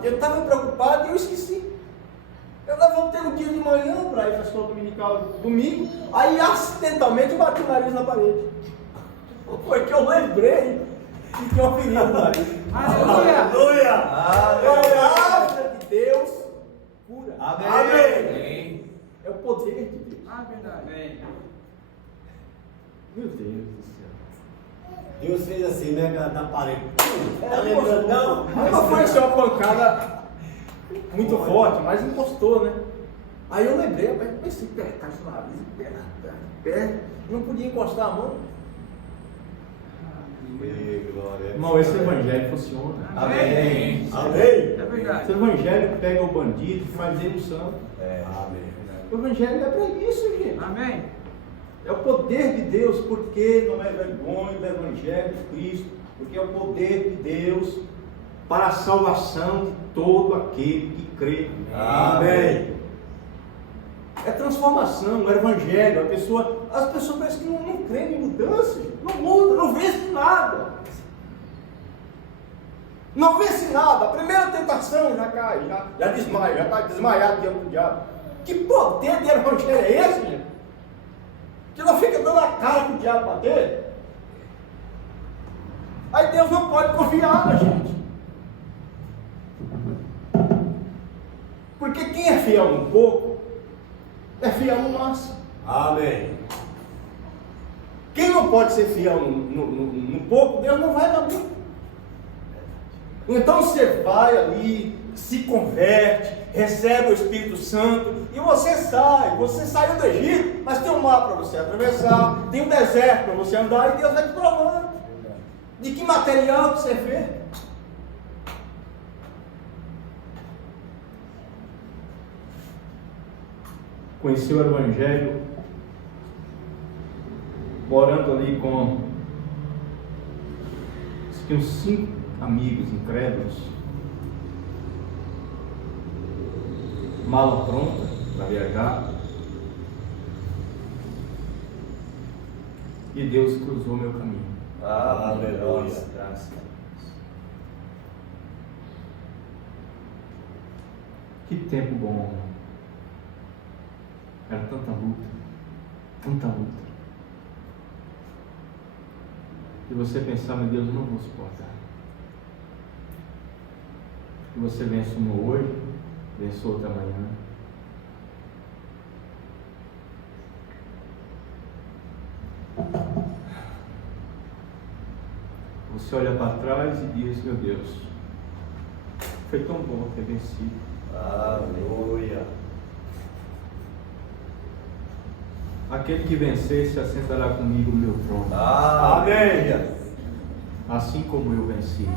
Eu estava preocupado e eu esqueci. Eu levantei um dia de manhã para ir para a escola dominical domingo, aí acidentalmente eu bati o nariz na parede. Foi que eu lembrei que tinha uma ferida no nariz. Aleluia. A palavra de Deus cura. Amém. Amém. É o poder de Deus. Ah, verdade. Meu Deus do céu. Deus fez assim, né, na parede. Tá É, lembrando, não? Não foi só uma pancada muito forte, mas encostou, né? Aí eu lembrei, mas pensei: tá com o nariz, pé, não podia encostar a mão. Amém, glória. Irmão, esse evangelho funciona. Amém. Amém. É verdade. Esse evangelho pega o bandido e faz ele um santo. Amém. O evangelho é para isso, gente. Amém. É o poder de Deus, porque não é vergonha do evangelho de Cristo, porque é o poder de Deus para a salvação de todo aquele que crê. Amém. É transformação, é evangelho. As pessoas parecem que não creem em mudança, não muda, não vê-se nada. Não vê-se nada. A primeira tentação já cai, já desmaia, já está desmaiado diante do diabo. Que poder de evangelho é esse, gente? Que não fica dando a cara para o diabo bater. Aí Deus não pode confiar na gente. Porque quem é fiel um pouco, é fiel no máximo. Amém. Quem não pode ser fiel no pouco, Deus não vai dar muito. Então você vai ali, se converte, recebe o Espírito Santo e você sai. Você saiu do Egito, mas tem um mar para você atravessar, tem um deserto para você andar e Deus vai te provando. De que material que você é feito? Conheceu o Evangelho morando ali com uns 5 amigos incrédulos, mala pronta para viajar, e Deus cruzou meu caminho. Aleluia. Graças a Deus. Que tempo bom! Era tanta luta, tanta luta. E você pensar, meu Deus, eu não vou suportar. E você vence uma hoje, vence outra amanhã. Você olha para trás e diz, meu Deus, foi tão bom ter vencido. Aleluia. Aquele que vencer se assentará comigo no meu trono. Amém. Assim como eu venci,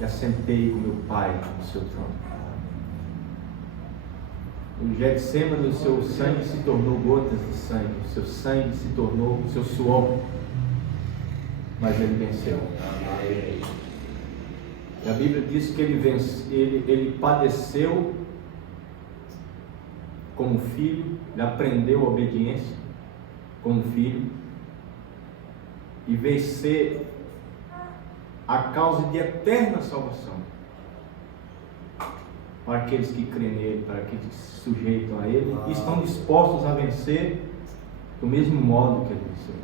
e assentei com meu Pai no seu trono. No Getsemane, o seu sangue se tornou gotas de sangue, o seu sangue se tornou o seu suor, mas ele venceu. Amém. E a Bíblia diz que ele padeceu como filho, ele aprendeu a obediência como filho, e veio ser a causa de eterna salvação para aqueles que creem nele, para aqueles que se sujeitam a ele e estão dispostos a vencer do mesmo modo que ele venceu.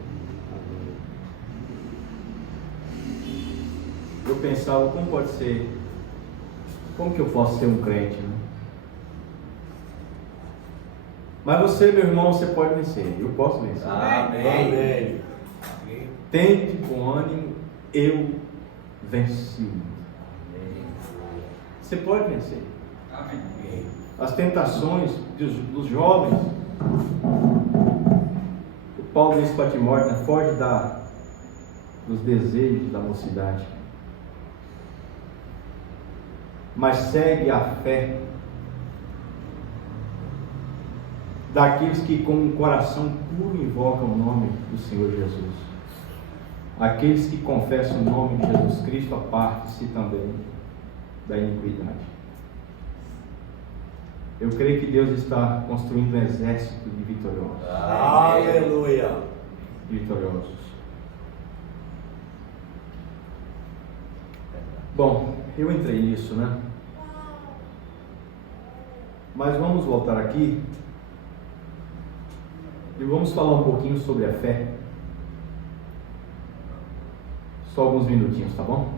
Eu pensava, como pode ser, como que eu posso ser um crente, né? Mas você, meu irmão, você pode vencer, eu posso vencer. Amém. Tente com ânimo, eu venci. Você pode vencer. Amém. As tentações dos jovens, o Paulo disse para Timóteo, né? Foge dos desejos da mocidade, mas segue a fé daqueles que com um coração puro invocam o nome do Senhor Jesus. Aqueles que confessam o nome de Jesus Cristo aparte-se também da iniquidade. Eu creio que Deus está construindo um exército de vitoriosos. Aleluia. Vitoriosos. Bom, eu entrei nisso, né? Mas vamos voltar aqui e vamos falar um pouquinho sobre a fé. Só alguns minutinhos, tá bom?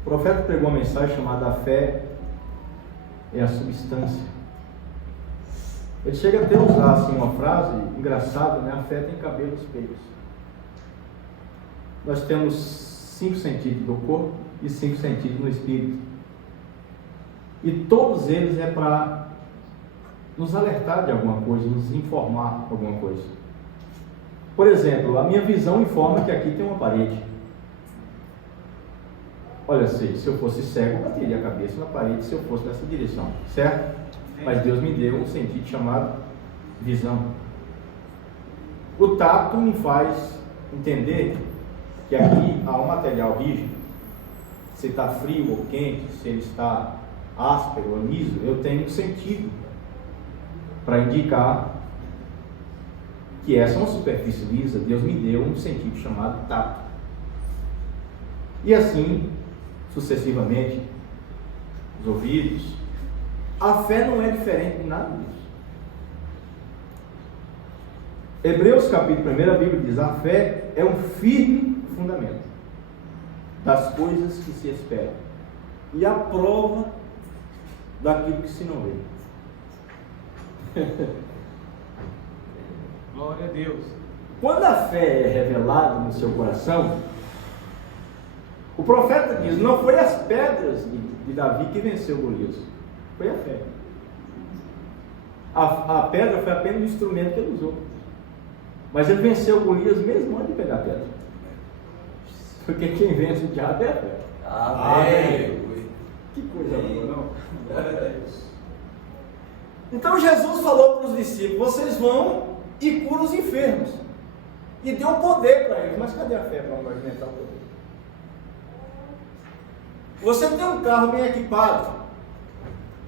O profeta pregou uma mensagem chamada A Fé é a Substância. Ele chega até a usar assim uma frase engraçada, né? A fé tem cabelos peitos. Nós temos 5 sentidos do corpo e 5 sentidos no espírito. E todos eles é para nos alertar de alguma coisa, nos informar alguma coisa. Por exemplo, a minha visão informa que aqui tem uma parede. Olha, se eu fosse cego, eu bateria a cabeça na parede se eu fosse nessa direção, certo? Mas Deus me deu um sentido chamado visão. O tato me faz entender que aqui há um material rígido. Se está frio ou quente, se ele está áspero ou liso, eu tenho um sentido para indicar que essa é uma superfície lisa. Deus me deu um sentido chamado tato. E assim, sucessivamente, os ouvidos. A fé não é diferente de nada disso. Hebreus capítulo 1, a Bíblia diz: a fé é um firme fundamento das coisas que se esperam e a prova daquilo que se não vê. Glória a Deus. Quando a fé é revelada no seu coração, o profeta diz: não foi as pedras de Davi que venceu Golias, foi a fé. A pedra foi apenas o instrumento que ele usou. Mas ele venceu Golias mesmo antes de pegar a pedra. Porque quem vence o diabo é a fé. Amém. Que coisa boa, não? Glória a Deus. Então Jesus falou para os discípulos: vocês vão e curam os enfermos. E deu poder para eles. Mas cadê a fé para movimentar o poder? Você tem um carro bem equipado,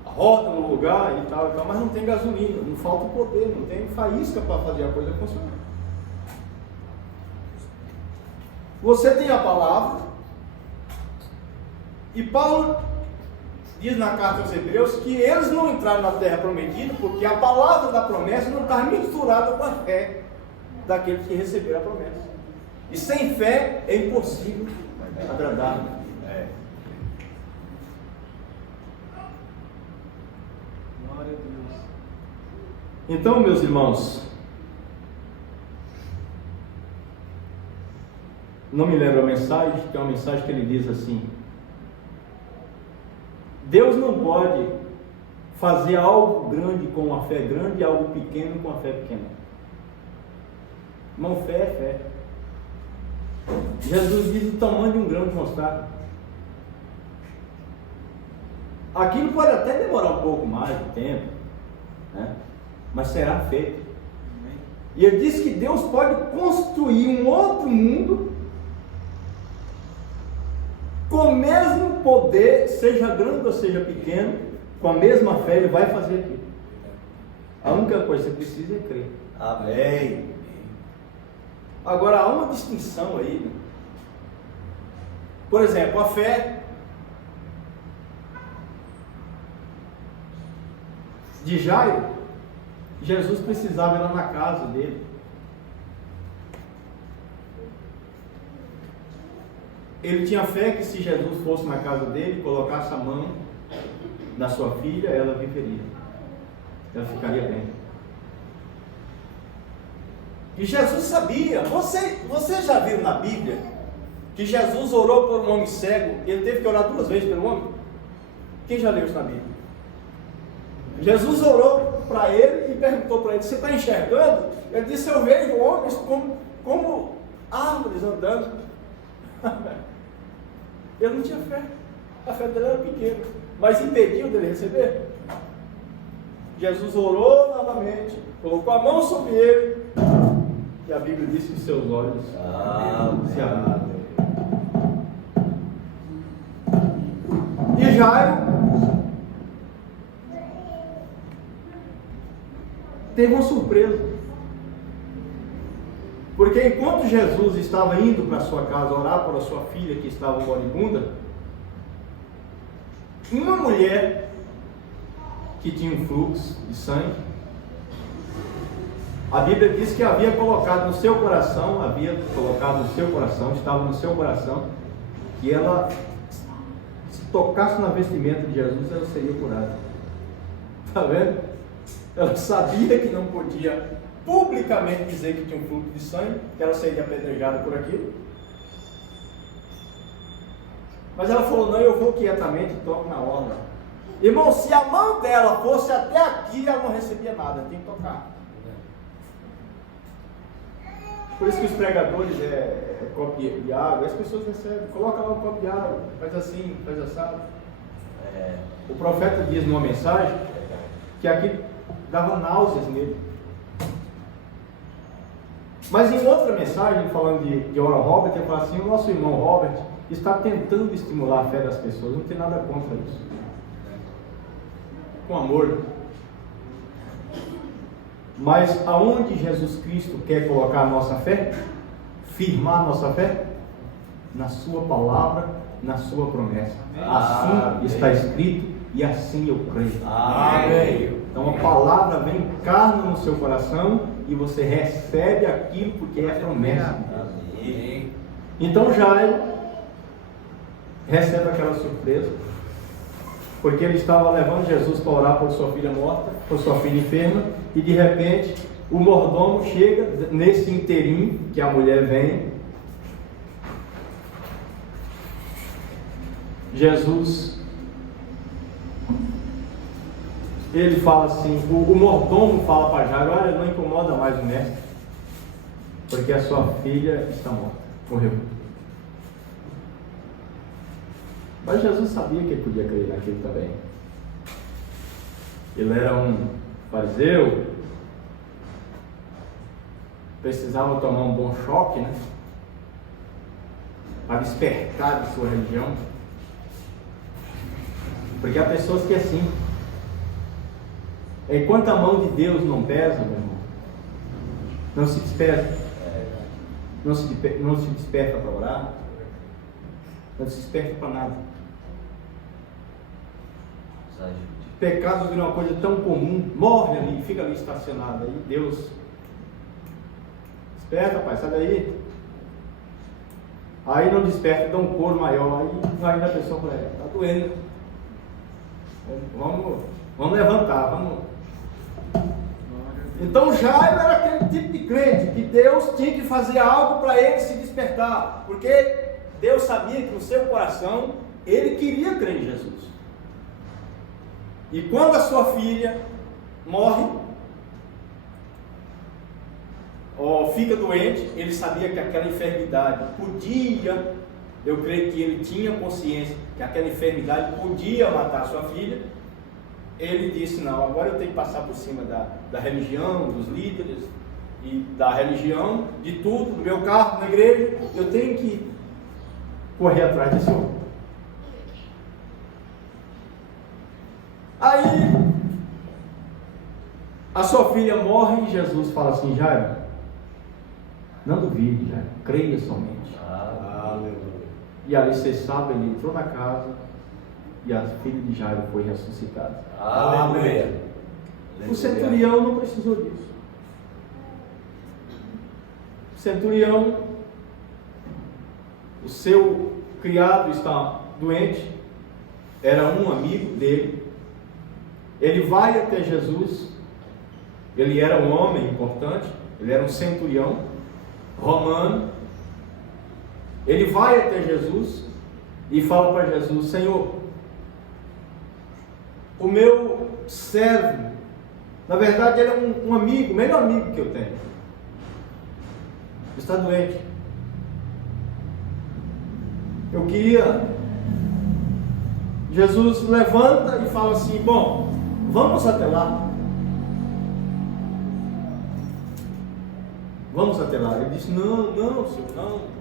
roda no lugar e tal, mas não tem gasolina, não falta o poder, não tem faísca para fazer a coisa funcionar. Você tem a palavra, e Paulo diz na carta aos Hebreus que eles não entraram na terra prometida porque a palavra da promessa não estava misturada com a fé daqueles que receberam a promessa. E sem fé é impossível agradar. Glória a Deus. Então, meus irmãos, não me lembro a mensagem, que é uma mensagem que ele diz assim: Deus não pode fazer algo grande com uma fé grande e algo pequeno com uma fé pequena. Irmão, fé é fé. Jesus diz o tamanho de um grão de mostarda. Aquilo pode até demorar um pouco mais de tempo, né? Mas será feito. E ele diz que Deus pode construir um outro mundo com o mesmo poder, seja grande ou seja pequeno, com a mesma fé ele vai fazer aquilo. A única coisa que você precisa é crer. Amém. Agora há uma distinção aí, né? Por exemplo, a fé de Jairo, Jesus precisava ir lá na casa dele. Ele tinha fé que se Jesus fosse na casa dele, colocasse a mão na sua filha, ela viveria. Ela ficaria bem. E Jesus sabia. Você já viu na Bíblia que Jesus orou por um homem cego? Ele teve que orar 2 vezes pelo homem? Quem já leu isso na Bíblia? Jesus orou para ele e perguntou para ele: você está enxergando? Ele disse: eu vejo homens como árvores andando. Ele não tinha fé. A fé dele era pequena, mas impediu dele receber. Jesus orou novamente, colocou a mão sobre ele, e a Bíblia diz que seus olhos se abriram. E Jairo teve uma surpresa, porque enquanto Jesus estava indo para sua casa orar por a sua filha que estava moribunda, uma mulher que tinha um fluxo de sangue, a Bíblia diz que havia colocado no seu coração, estava no seu coração, que ela, se tocasse na vestimenta de Jesus, ela seria curada. Está vendo? Ela sabia que não podia publicamente dizer que tinha um fluxo de sangue, que ela seria apedrejada por aquilo. Mas ela falou: não, eu vou quietamente e toco na orla. Irmão, se a mão dela fosse até aqui, ela não recebia nada, tem que tocar. Por isso que os pregadores copo de água, as pessoas recebem, coloca lá um copo de água, faz assim, faz assado. O profeta diz numa mensagem que aqui dava náuseas nele. Mas em outra mensagem, falando de Oral Robert, ele fala assim: o nosso irmão Robert está tentando estimular a fé das pessoas, não tem nada contra isso. Com amor. Mas aonde Jesus Cristo quer colocar a nossa fé? Firmar a nossa fé? Na sua palavra, na sua promessa. Assim está escrito e assim eu creio. Amém. Então a palavra vem encarna no seu coração e você recebe aquilo porque é promessa. Amém. Então Jairo recebe aquela surpresa, porque ele estava levando Jesus para orar por sua filha morta, por sua filha enferma, e de repente o mordomo chega nesse inteirinho que a mulher vem. Jesus, ele fala assim, o mordomo fala para Jairo: olha, não incomoda mais o mestre, porque a sua filha está morta, morreu. Mas Jesus sabia que ele podia crer naquilo também. Ele era um fariseu, precisava tomar um bom choque, né? Para despertar de sua religião. Porque há pessoas que assim, enquanto a mão de Deus não pesa, meu irmão, não se desperta, não se desperta para orar, não se desperta para nada. Pecados viram uma coisa tão comum, morre ali, fica ali estacionado, aí Deus desperta, pai, sai daí. Aí não desperta, dá um couro maior, aí vai na pessoa e fala, está doendo, vamos levantar, vamos. Então Jairo era aquele tipo de crente que Deus tinha que fazer algo para ele se despertar, porque Deus sabia que no seu coração ele queria crer em Jesus. E quando a sua filha morre, ou fica doente, ele sabia que aquela enfermidade podia, eu creio que ele tinha consciência que aquela enfermidade podia matar a sua filha. Ele disse, não, agora eu tenho que passar por cima da religião, dos líderes e da religião, de tudo, do meu carro, na igreja, eu tenho que correr atrás desse homem. Aí a sua filha morre e Jesus fala assim, Jairo, não duvide, Jairo, creia somente. E ali você sabe, ele entrou na casa e a filha de Jairo foi ressuscitada. Aleluia. O centurião não precisou disso. O centurião, o seu criado está doente, era um amigo dele. Ele vai até Jesus, ele era um homem importante, ele era um centurião romano. Ele vai até Jesus e fala para Jesus, Senhor, o meu servo, na verdade ele é um amigo, o melhor amigo que eu tenho, está doente. Eu queria... Jesus levanta e fala assim, bom, vamos até lá. Vamos até lá. Ele disse, não, Senhor, não.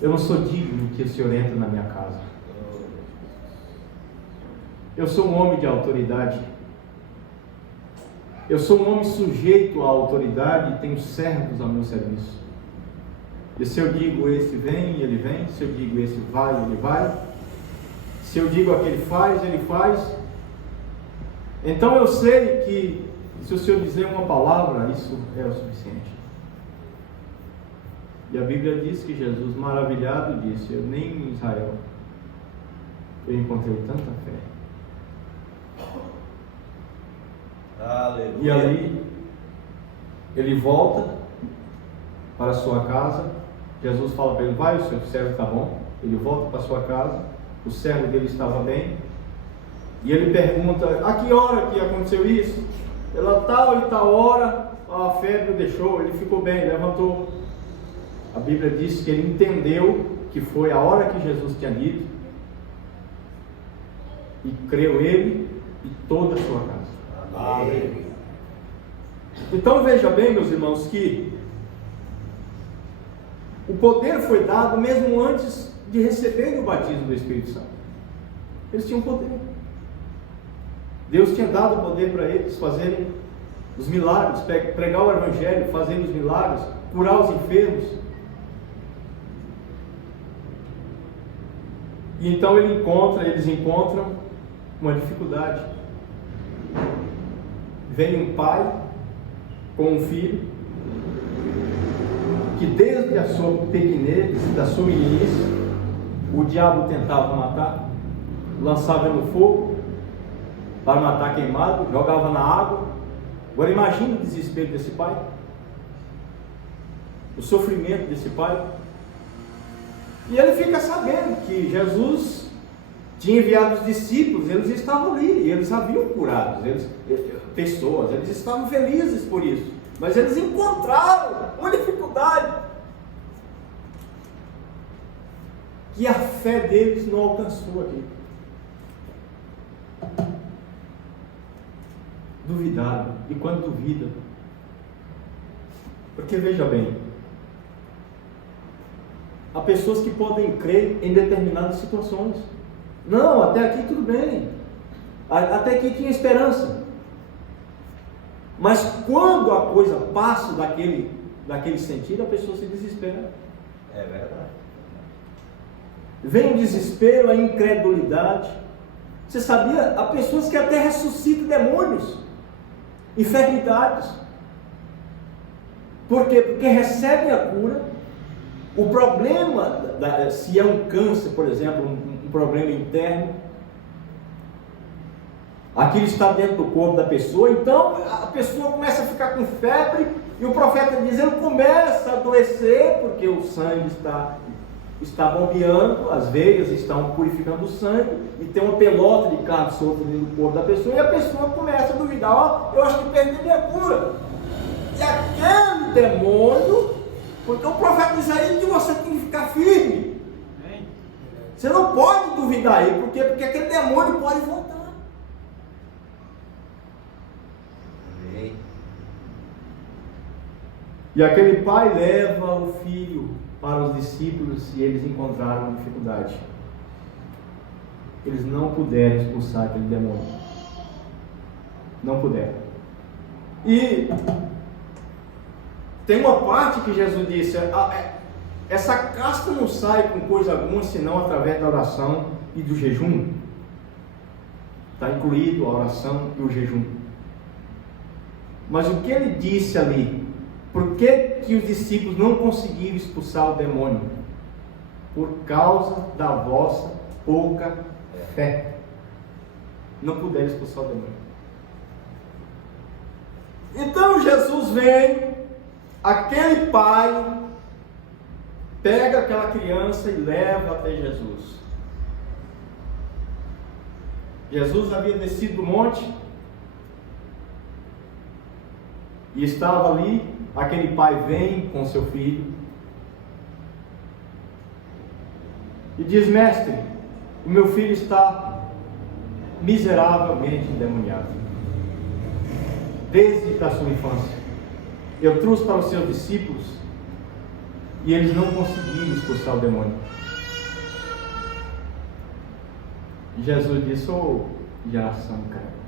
Eu não sou digno que o Senhor entre na minha casa. Eu sou um homem de autoridade. Eu sou um homem sujeito à autoridade e tenho servos ao meu serviço. E se eu digo esse vem, ele vem. Se eu digo esse vai, ele vai. Se eu digo aquele faz, ele faz. Então eu sei que se o Senhor dizer uma palavra, isso é o suficiente. E a Bíblia diz que Jesus, maravilhado, disse, eu nem em Israel eu encontrei tanta fé. Aleluia. E ali ele volta para a sua casa. Jesus fala para ele, vai, o seu servo está bom. Ele volta para a sua casa, o servo dele estava bem. E ele pergunta, a que hora que aconteceu isso? Ela tal e tal hora, a febre o deixou, ele ficou bem, levantou. A Bíblia diz que ele entendeu que foi a hora que Jesus tinha dito, e creu ele e toda a sua casa. Aleluia. Então veja bem, meus irmãos, que o poder foi dado mesmo antes de receberem o batismo do Espírito Santo. Eles tinham poder. Deus tinha dado o poder para eles fazerem os milagres, pregar o Evangelho, fazer os milagres, curar os enfermos. E então eles encontram uma dificuldade. Vem um pai com um filho que desde a sua pequenez, da sua meninice, o diabo tentava matar, lançava no fogo para matar queimado, jogava na água. Agora imagine o desespero desse pai, o sofrimento desse pai. E ele fica sabendo que Jesus tinha enviado os discípulos, eles estavam ali, eles haviam curados. pessoas, eles estavam felizes por isso, mas eles encontraram uma dificuldade que a fé deles não alcançou aqui. Duvidaram, e quando duvidam, porque veja bem, há pessoas que podem crer em determinadas situações. Não, até aqui tudo bem, até aqui tinha esperança. Mas quando a coisa passa daquele sentido, a pessoa se desespera. É verdade. Vem o desespero, a incredulidade. Você sabia? Há pessoas que até ressuscitam demônios, enfermidades. Por quê? Porque recebem a cura. O problema, se é um câncer, por exemplo, um problema interno, aquilo está dentro do corpo da pessoa, então a pessoa começa a ficar com febre, e o profeta diz, ele começa a adoecer, porque o sangue está bombeando, as veias estão purificando o sangue, e tem uma pelota de carne solta dentro do corpo da pessoa, e a pessoa começa a duvidar, ó, eu acho que perdi minha cura. E aquele demônio, porque o profeta diz aí que você tem que ficar firme. Você não pode duvidar aí, porque aquele demônio pode voltar. E aquele pai leva o filho para os discípulos e eles encontraram dificuldade. Eles não puderam expulsar aquele demônio. Não puderam. E tem uma parte que Jesus disse, essa casca não sai com coisa alguma, senão através da oração e do jejum. Está incluído a oração e o jejum. Mas o que ele disse ali, por que os discípulos não conseguiram expulsar o demônio? Por causa da vossa pouca fé. Não puderam expulsar o demônio. Então Jesus vem, aquele pai pega aquela criança e leva até Jesus. Jesus havia descido do monte e estava ali. Aquele pai vem com seu filho e diz, mestre, o meu filho está miseravelmente endemoniado, desde a sua infância. Eu trouxe para os seus discípulos e eles não conseguiram expulsar o demônio. E Jesus disse, geração incrédula,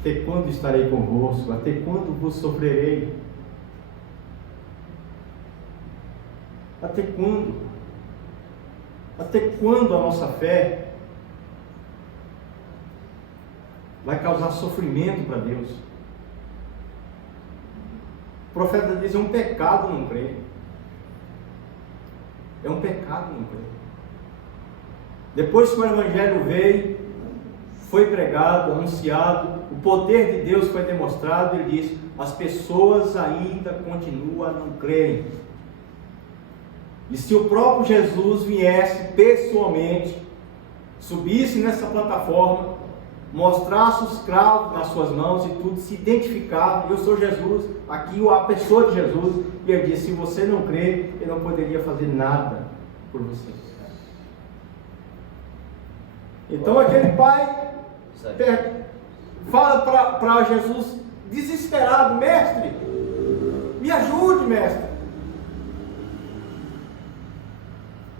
até quando estarei convosco? Até quando vos sofrerei? Até quando? Até quando a nossa fé vai causar sofrimento para Deus? O profeta diz, é um pecado não crer. É um pecado não crer. Depois que o Evangelho veio, foi pregado, anunciado, o poder de Deus foi demonstrado, ele diz, as pessoas ainda continuam a não crerem. E se o próprio Jesus viesse pessoalmente, subisse nessa plataforma, mostrasse os cravos nas suas mãos e tudo, se identificava, eu sou Jesus, aqui a pessoa de Jesus, e ele disse, se você não crê, ele não poderia fazer nada por você. Então aquele pai fala para Jesus, desesperado, mestre, me ajude, mestre.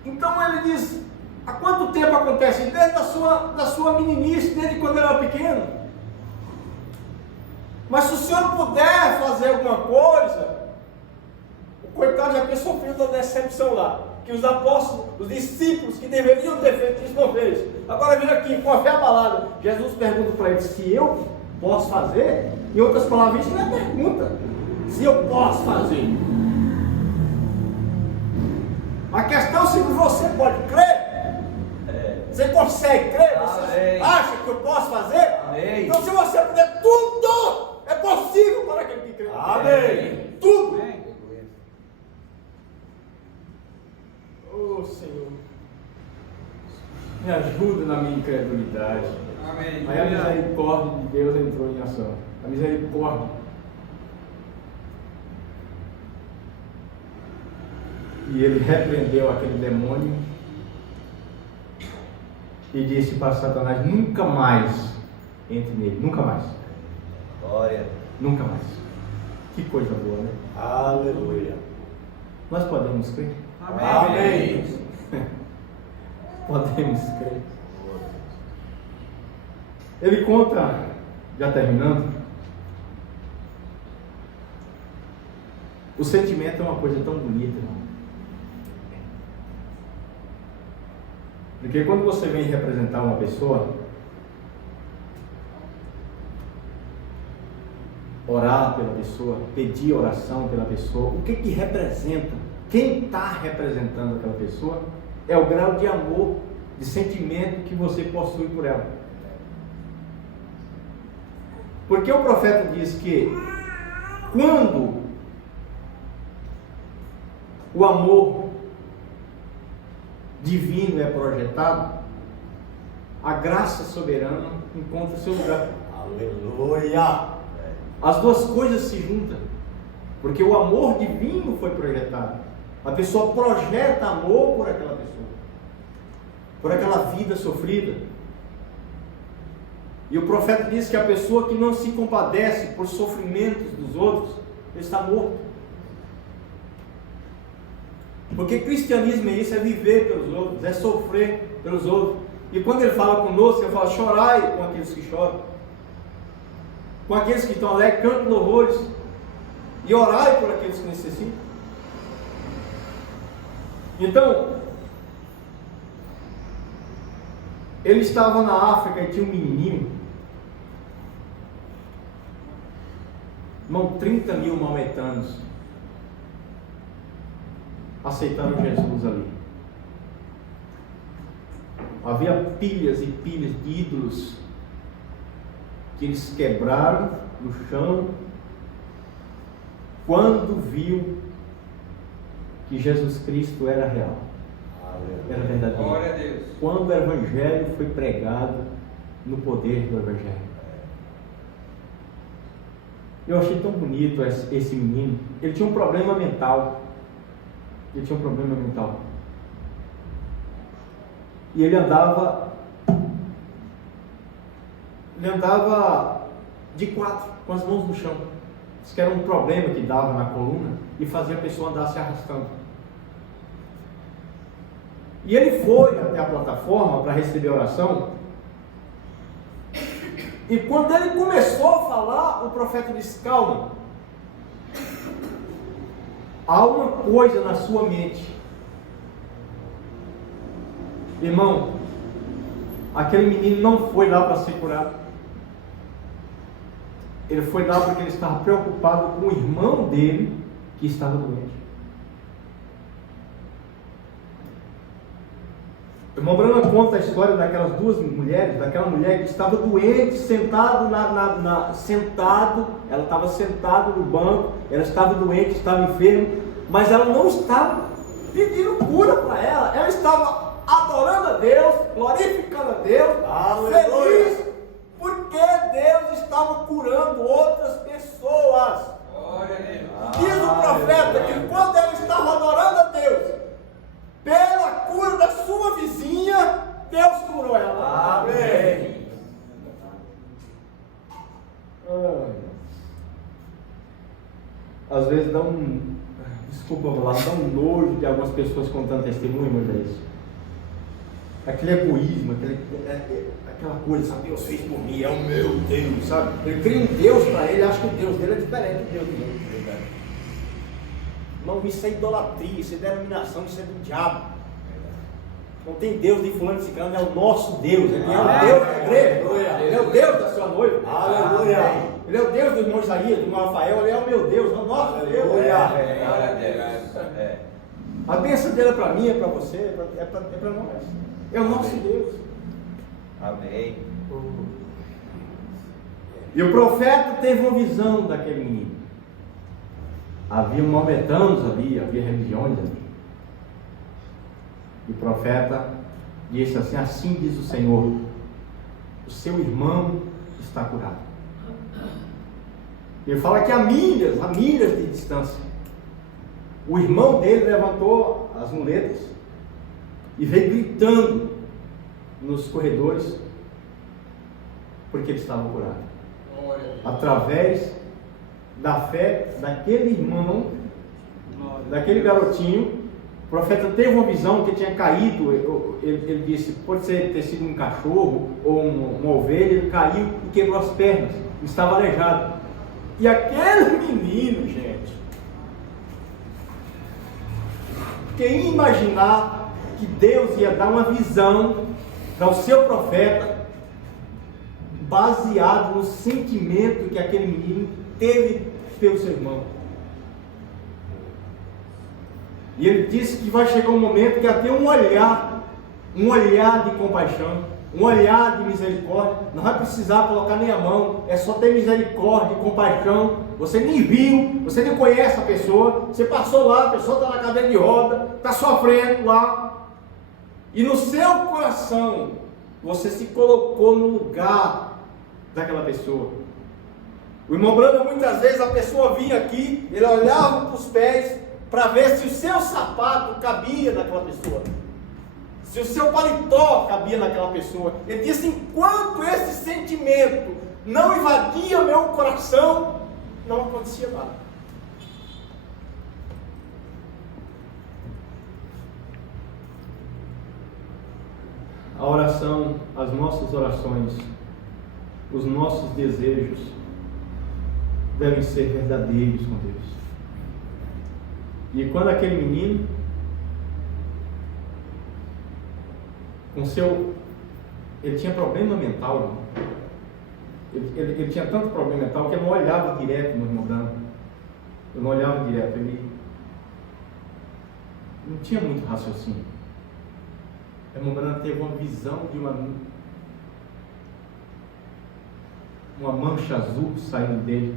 Então ele diz, há quanto tempo acontece? Desde da sua meninice, desde quando ele era pequeno. Mas se o senhor puder fazer alguma coisa, o coitado já tinha sofrido da decepção lá, que os apóstolos, os discípulos que deveriam ter feito isso não fez. Agora vem aqui, com a fé abalada, Jesus pergunta para ele, se eu posso fazer? Em outras palavras, isso não é pergunta, se eu posso fazer. A questão é se você pode crer. Você consegue crer? Você acha que eu posso fazer? Amém. Então se você puder, tudo é possível para aquele que crê. Amém. Tudo. Amém. Oh Senhor, me ajuda na minha incredulidade. Amém. Aí a misericórdia de Deus entrou em ação. A misericórdia. E ele repreendeu aquele demônio e disse para Satanás: nunca mais entre nele, nunca mais. Glória. Nunca mais. Que coisa boa, né? Aleluia. Nós podemos crer? Amém. Podemos crer. Ele conta, já terminando, o sentimento é uma coisa tão bonita, irmão. Porque quando você vem representar uma pessoa, orar pela pessoa, pedir oração pela pessoa, o que representa? Quem está representando aquela pessoa é o grau de amor, de sentimento que você possui por ela. Porque o profeta diz que quando o amor divino é projetado, a graça soberana encontra seu lugar. Aleluia. As duas coisas se juntam, porque o amor divino foi projetado. A pessoa projeta amor por aquela pessoa, por aquela vida sofrida. E o profeta diz que a pessoa que não se compadece por sofrimentos dos outros, está morto. Porque cristianismo é isso, é viver pelos outros, é sofrer pelos outros. E quando ele fala conosco, ele fala: chorai com aqueles que choram, com aqueles que estão alegres, cante louvores, e orai por aqueles que necessitam. Então, ele estava na África e tinha um menininho, irmão, 30 mil maometanos aceitaram Jesus ali. Havia pilhas e pilhas de ídolos que eles quebraram no chão quando viu que Jesus Cristo era real, era verdadeiro. Glória a Deus. Quando o Evangelho foi pregado no poder do Evangelho. Eu achei tão bonito esse menino. Ele tinha um problema mental. E ele andava de quatro, com as mãos no chão. Isso que era um problema que dava na coluna e fazia a pessoa andar se arrastando. E ele foi até a plataforma para receber a oração. E quando ele começou a falar, o profeta disse: calma, há uma coisa na sua mente. Irmão, aquele menino não foi lá para ser curado. Ele foi lá porque ele estava preocupado com o irmão dele que estava doente. O irmão Branham conta a história daquelas duas mulheres, daquela mulher que estava doente, ela estava sentada no banco, ela estava doente, estava enferma, mas ela não estava pedindo cura para ela estava adorando a Deus, glorificando a Deus, feliz, porque Deus estava curando outras pessoas. Glória a Deus. Diz o profeta que quando ela estava adorando a Deus, pela cura da sua vizinha, Deus curou ela. Amém. Às vezes dá desculpa falar, dá um nojo de algumas pessoas contando testemunho, Moisés. Aquele egoísmo, aquela coisa, sabe, Deus fez por mim, é o meu Deus, sabe? Ele cria um Deus para ele, acha que o Deus dele é diferente do Deus de Deus. Não, isso é idolatria, isso é denominação, isso é do diabo. Não tem Deus de fulano de ciclano, é o nosso Deus. Ele é o Deus da igreja, ele é o Deus da sua noiva. Aleluia. Ele é o Deus do irmão Isaías, do irmão Rafael, ele é o meu Deus, é o nosso Deus. Glória a Deus. A bênção dele é para mim, é para você, é para nós. É o nosso Deus. Amém. E o profeta teve uma visão daquele menino. Havia maometanos ali, havia religiões ali. E o profeta disse assim: assim diz o Senhor, o seu irmão está curado. Ele fala que há milhas de distância. O irmão dele levantou as muletas e veio gritando nos corredores, porque ele estava curado. Através da fé daquele irmão, daquele garotinho. O profeta teve uma visão que tinha caído. Ele disse, pode ter sido um cachorro ou uma ovelha. Ele caiu e quebrou as pernas, estava aleijado. E aquele menino, gente, quem ia imaginar que Deus ia dar uma visão para o seu profeta baseado no sentimento que aquele menino teve pelo seu irmão? E ele disse que vai chegar um momento que ia ter um olhar de compaixão, um olhar de misericórdia. Não vai precisar colocar nem a mão, é só ter misericórdia e compaixão. Você nem viu, você nem conhece a pessoa, você passou lá, a pessoa está na cadeira de roda, está sofrendo lá, e no seu coração você se colocou no lugar daquela pessoa. O irmão Brando, muitas vezes a pessoa vinha aqui, ele olhava para os pés para ver se o seu sapato cabia naquela pessoa, se o seu paletó cabia naquela pessoa. Ele disse, enquanto esse sentimento não invadia meu coração, não acontecia nada. A oração, as nossas orações, os nossos desejos devem ser verdadeiros com Deus. E quando aquele menino, ele tinha problema mental, ele tinha tanto problema mental que ele não olhava direto no irmão Brando. Ele não olhava direto, ele não tinha muito raciocínio. O irmão Brando teve uma visão de uma mancha azul saindo dele.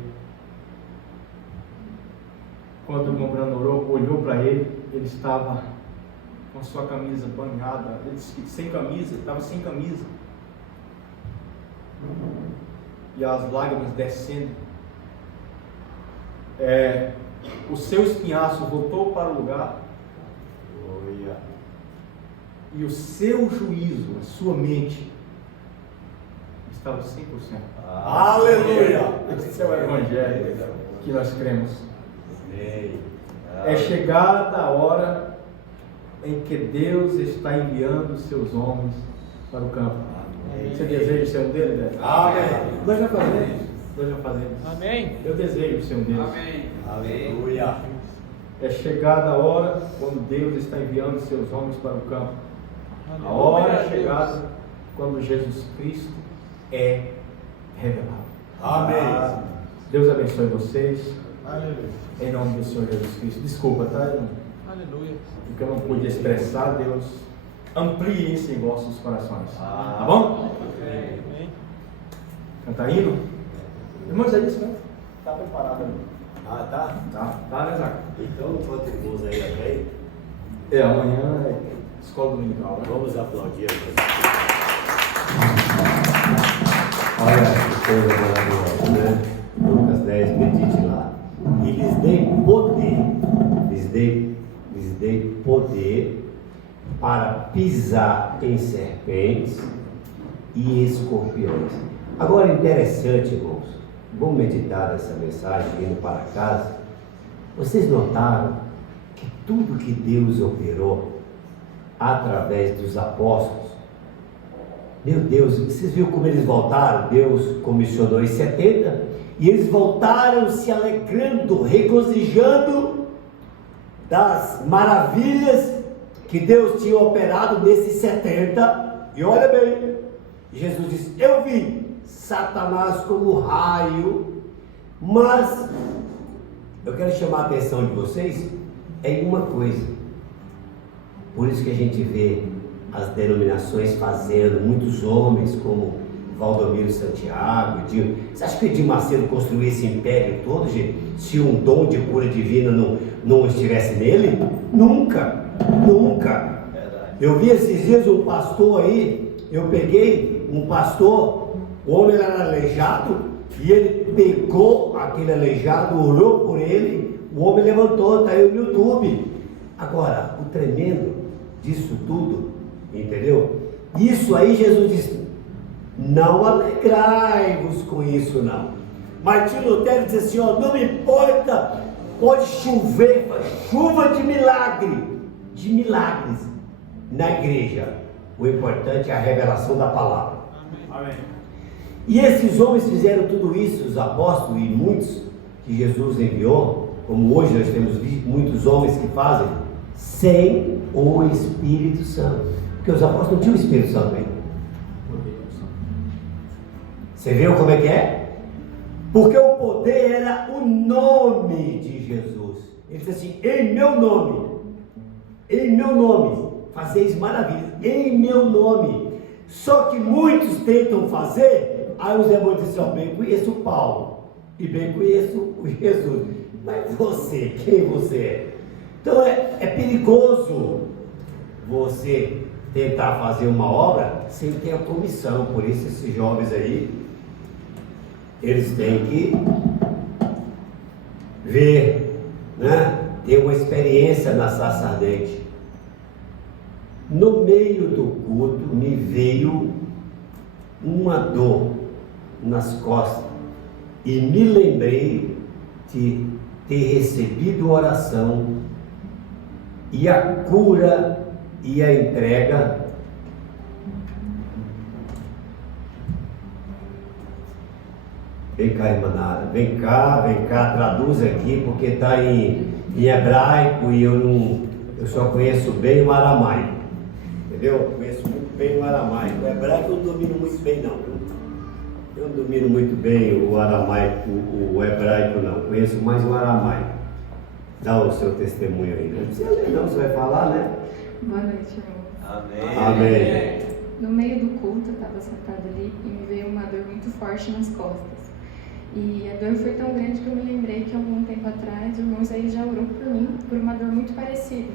Quando o irmão Brando olhou para ele, ele estava com a sua camisa banhada. Ele disse que sem camisa, estava sem camisa. E as lágrimas descendo. O seu espinhaço voltou para o lugar. E o seu juízo, a sua mente, estava 100%. Aleluia! Esse é o evangelho que nós cremos. É chegada a hora em que Deus está enviando seus homens para o campo. Você deseja ser um deles, né? Amém. Nós já fazemos. Amém. Eu desejo ser um deles. Amém. Aleluia! É chegada a hora quando Deus está enviando seus homens para o campo. A hora é chegada quando Jesus Cristo é revelado. Amém. Deus abençoe vocês. Aleluia. Em nome do Senhor Jesus Cristo. Desculpa, tá? Aleluia. Porque eu não pude expressar, Deus amplie isso em vossos corações. Tá bom? Amém. Cantar hino? Irmãos, é isso, né? Tá preparado ali. Tá? Tá, né, Zaca? Então, enquanto irmãos aí também, Amanhã é escola dominical, né? vamos aplaudir a Deus. Olha que coisa maravilhosa, né? Lucas 10, medite lá. E lhes dei poder para pisar em serpentes e escorpiões. Agora, interessante, irmãos, vamos meditar nessa mensagem indo para casa. Vocês notaram que tudo que Deus operou através dos apóstolos, meu Deus, vocês viram como eles voltaram? Deus comissionou os 70 e eles voltaram se alegrando, regozijando das maravilhas que Deus tinha operado nesses 70. E olha bem, Jesus disse, eu vi Satanás como raio, mas eu quero chamar a atenção de vocês em uma coisa. Por isso que a gente vê as denominações fazendo, muitos homens como Valdomiro Santiago, você acha que o Edir Macedo construiu esse império todo, gente, se um dom de cura divina não estivesse nele? Nunca. Eu vi esses dias um pastor aí, eu peguei um pastor, o homem era aleijado, e ele pegou aquele aleijado, orou por ele, o homem levantou, está aí no YouTube. Agora, o tremendo disso tudo, entendeu? Isso aí Jesus disse, não alegrai-vos com isso não. Martinho Lutero disse assim, ó, não me importa, pode chover, chuva de milagres na igreja. O importante é a revelação da palavra. Amém. E esses homens fizeram tudo isso, os apóstolos e muitos que Jesus enviou, como hoje nós temos visto muitos homens que fazem, sem o Espírito Santo. Porque os apóstolos não tinham o Espírito Santo ainda. Você viu como é que é? Porque o poder era o nome de Jesus. Ele disse assim, em meu nome, fazeis maravilhas, em meu nome. Só que muitos tentam fazer, aí os demônios dizem, ó, bem conheço o Paulo, e bem conheço o Jesus. Mas você, quem você é? Então é perigoso você tentar fazer uma obra sem ter a comissão. Por isso esses jovens aí, eles têm que ver, né? Ter uma experiência na sarça ardente. No meio do culto me veio uma dor nas costas e me lembrei de ter recebido oração e a cura e a entrega. Vem cá, irmã, vem cá, traduz aqui, porque está em hebraico e eu só conheço bem o aramaico, entendeu? Eu conheço muito bem o aramaico. O hebraico eu não domino muito bem, não. Eu não domino muito bem o aramaico, o hebraico não. Conheço mais o aramaico. Dá o seu testemunho aí, né? Não precisa ler, não, você vai falar, né? Boa noite, irmão. Amém. Amém. No meio do culto, eu estava sentada ali e me veio uma dor muito forte nas costas. E a dor foi tão grande que eu me lembrei que há algum tempo atrás o irmão Isaías já orou por mim, por uma dor muito parecida.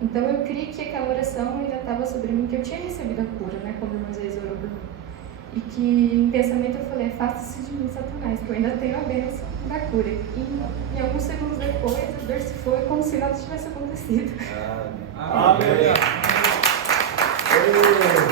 Então eu criei que aquela oração ainda estava sobre mim, que eu tinha recebido a cura, né, quando o irmão Isaías orou por mim. E que em pensamento eu falei, afasta-se de mim, Satanás, que eu ainda tenho a bênção da cura. E alguns segundos depois a dor se foi como se nada tivesse acontecido. Amém.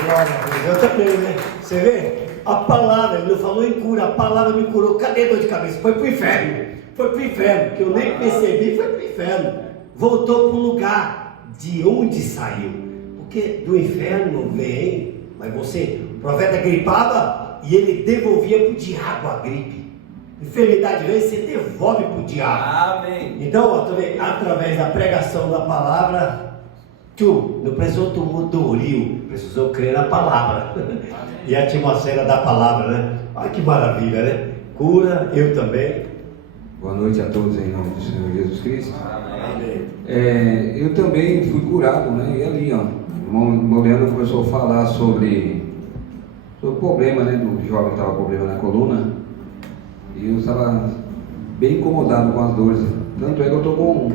Glória a Deus. Eu também, né? Você vê? A palavra, ele não falou em cura, a palavra me curou. Cadê a dor de cabeça? Foi pro inferno. Foi pro inferno, que eu nem percebi, foi pro inferno. Voltou pro lugar de onde saiu. Porque do inferno vem, mas você, o profeta gripava e ele devolvia pro diabo a gripe. Enfermidade vem, você devolve pro diabo. Amém. Então, ó, também, através da pregação da palavra, não precisou do rio, precisou crer na palavra. E a atmosfera da palavra, né? Olha que maravilha, né? Cura, eu também. Boa noite a todos em nome do Senhor Jesus Cristo. Amém. Eu também fui curado, né? E ali, ó, o irmão Leandro começou a falar sobre o problema, né? Do jovem que estava com problema na coluna. E eu estava bem incomodado com as dores. Tanto é que eu estou com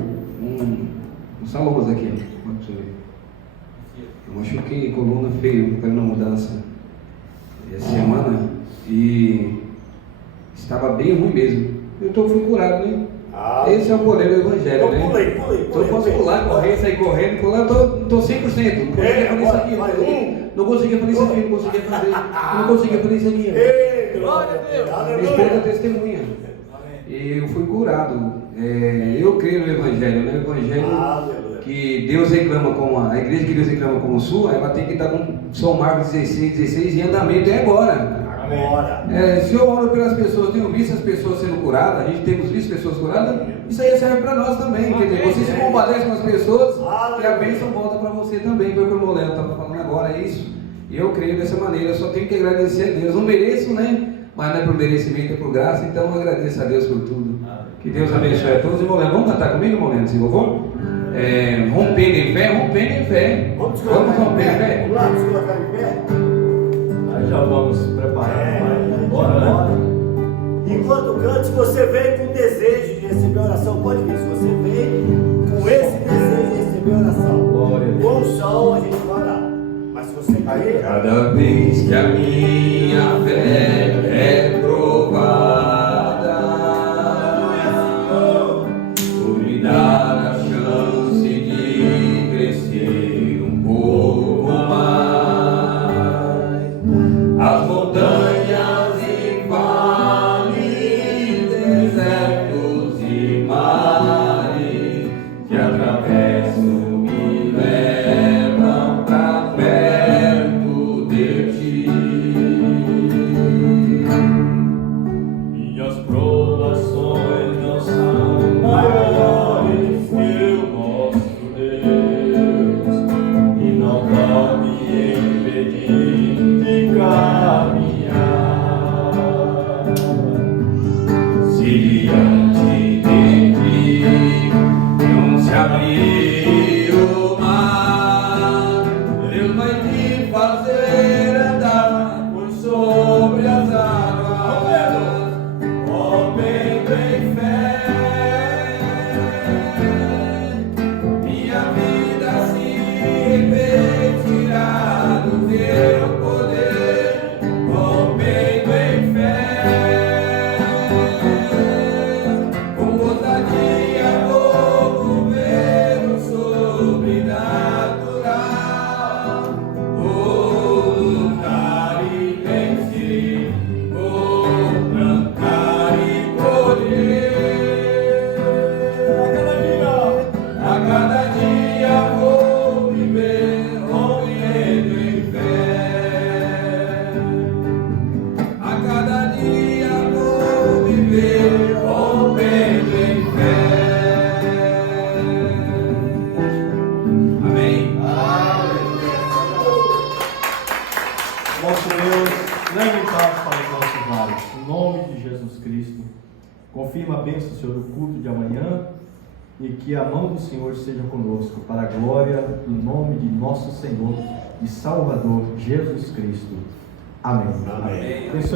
uns salomos aqui, ó. Pode ver. Eu machuquei a coluna feio, fazendo uma mudança essa semana e estava bem ruim mesmo. Eu fui curado, né? Esse é o poder do Evangelho, né? Pulei. Então eu posso pular, correr, sair correndo, pular, estou 100%. Não conseguia fazer isso aqui. Não conseguia fazer isso aqui, não conseguia fazer isso aqui. Glória a Deus. Minha esposa testemunha. E eu fui curado. Eu creio no Evangelho, né? O Evangelho que Deus reclama como a igreja que Deus reclama como sua, ela tem que estar com São Marcos 16 em andamento, é agora. Se eu oro pelas pessoas, tenho visto as pessoas sendo curadas, a gente temos visto pessoas curadas, isso aí serve para nós também. Quer dizer, você se compadece com as pessoas e a bênção volta para você também. Foi o que o irmão Léo estava falando agora, é isso. E eu creio dessa maneira, eu só tenho que agradecer a Deus. Não mereço, né? Mas não é por merecimento, é por graça, então eu agradeço a Deus por tudo. Que Deus abençoe a todos. Irmão Léo, vamos cantar comigo, irmão Léo, se for? Rompendo em fé. Vamos romper em fé. Vamos lá, nos colocar em pé. Aí já vamos preparar. Bora, né? Enquanto canta, se você vem com desejo de receber oração, pode vir. Se você vem com esse desejo de receber oração, com som a gente vai orar. Mas se Aí, Cada vez que a minha fé é provada, tu me dá a chance de crescer um pouco mais. As montanhas e vales, desertos e mares que atravesso me levam pra perto de ti. Minhas provações não são maiores que o nosso Deus, e não vai me impedir de caminhar. Se diante de ti não se abrir o mar, Deus vai te fazer andar por sobre as águas, rompendo em fé. Minha vida se repetirá do teu poder, rompendo em fé. Com ousadia vou ver o sobrenatural. Vou lutar e vencer, vou plantar e colher. A cada dia vou viver rompendo em fé. A cada dia vou viver rompendo em fé. Amém? Nosso Deus, leve paz para os nossos lares. Em nome de Jesus Cristo. Confirma a bênção, Senhor, do culto de amanhã. E que a mão do Senhor esteja conosco, para a glória do nome de nosso Senhor e Salvador Jesus Cristo. Amém. Amém. Abençoe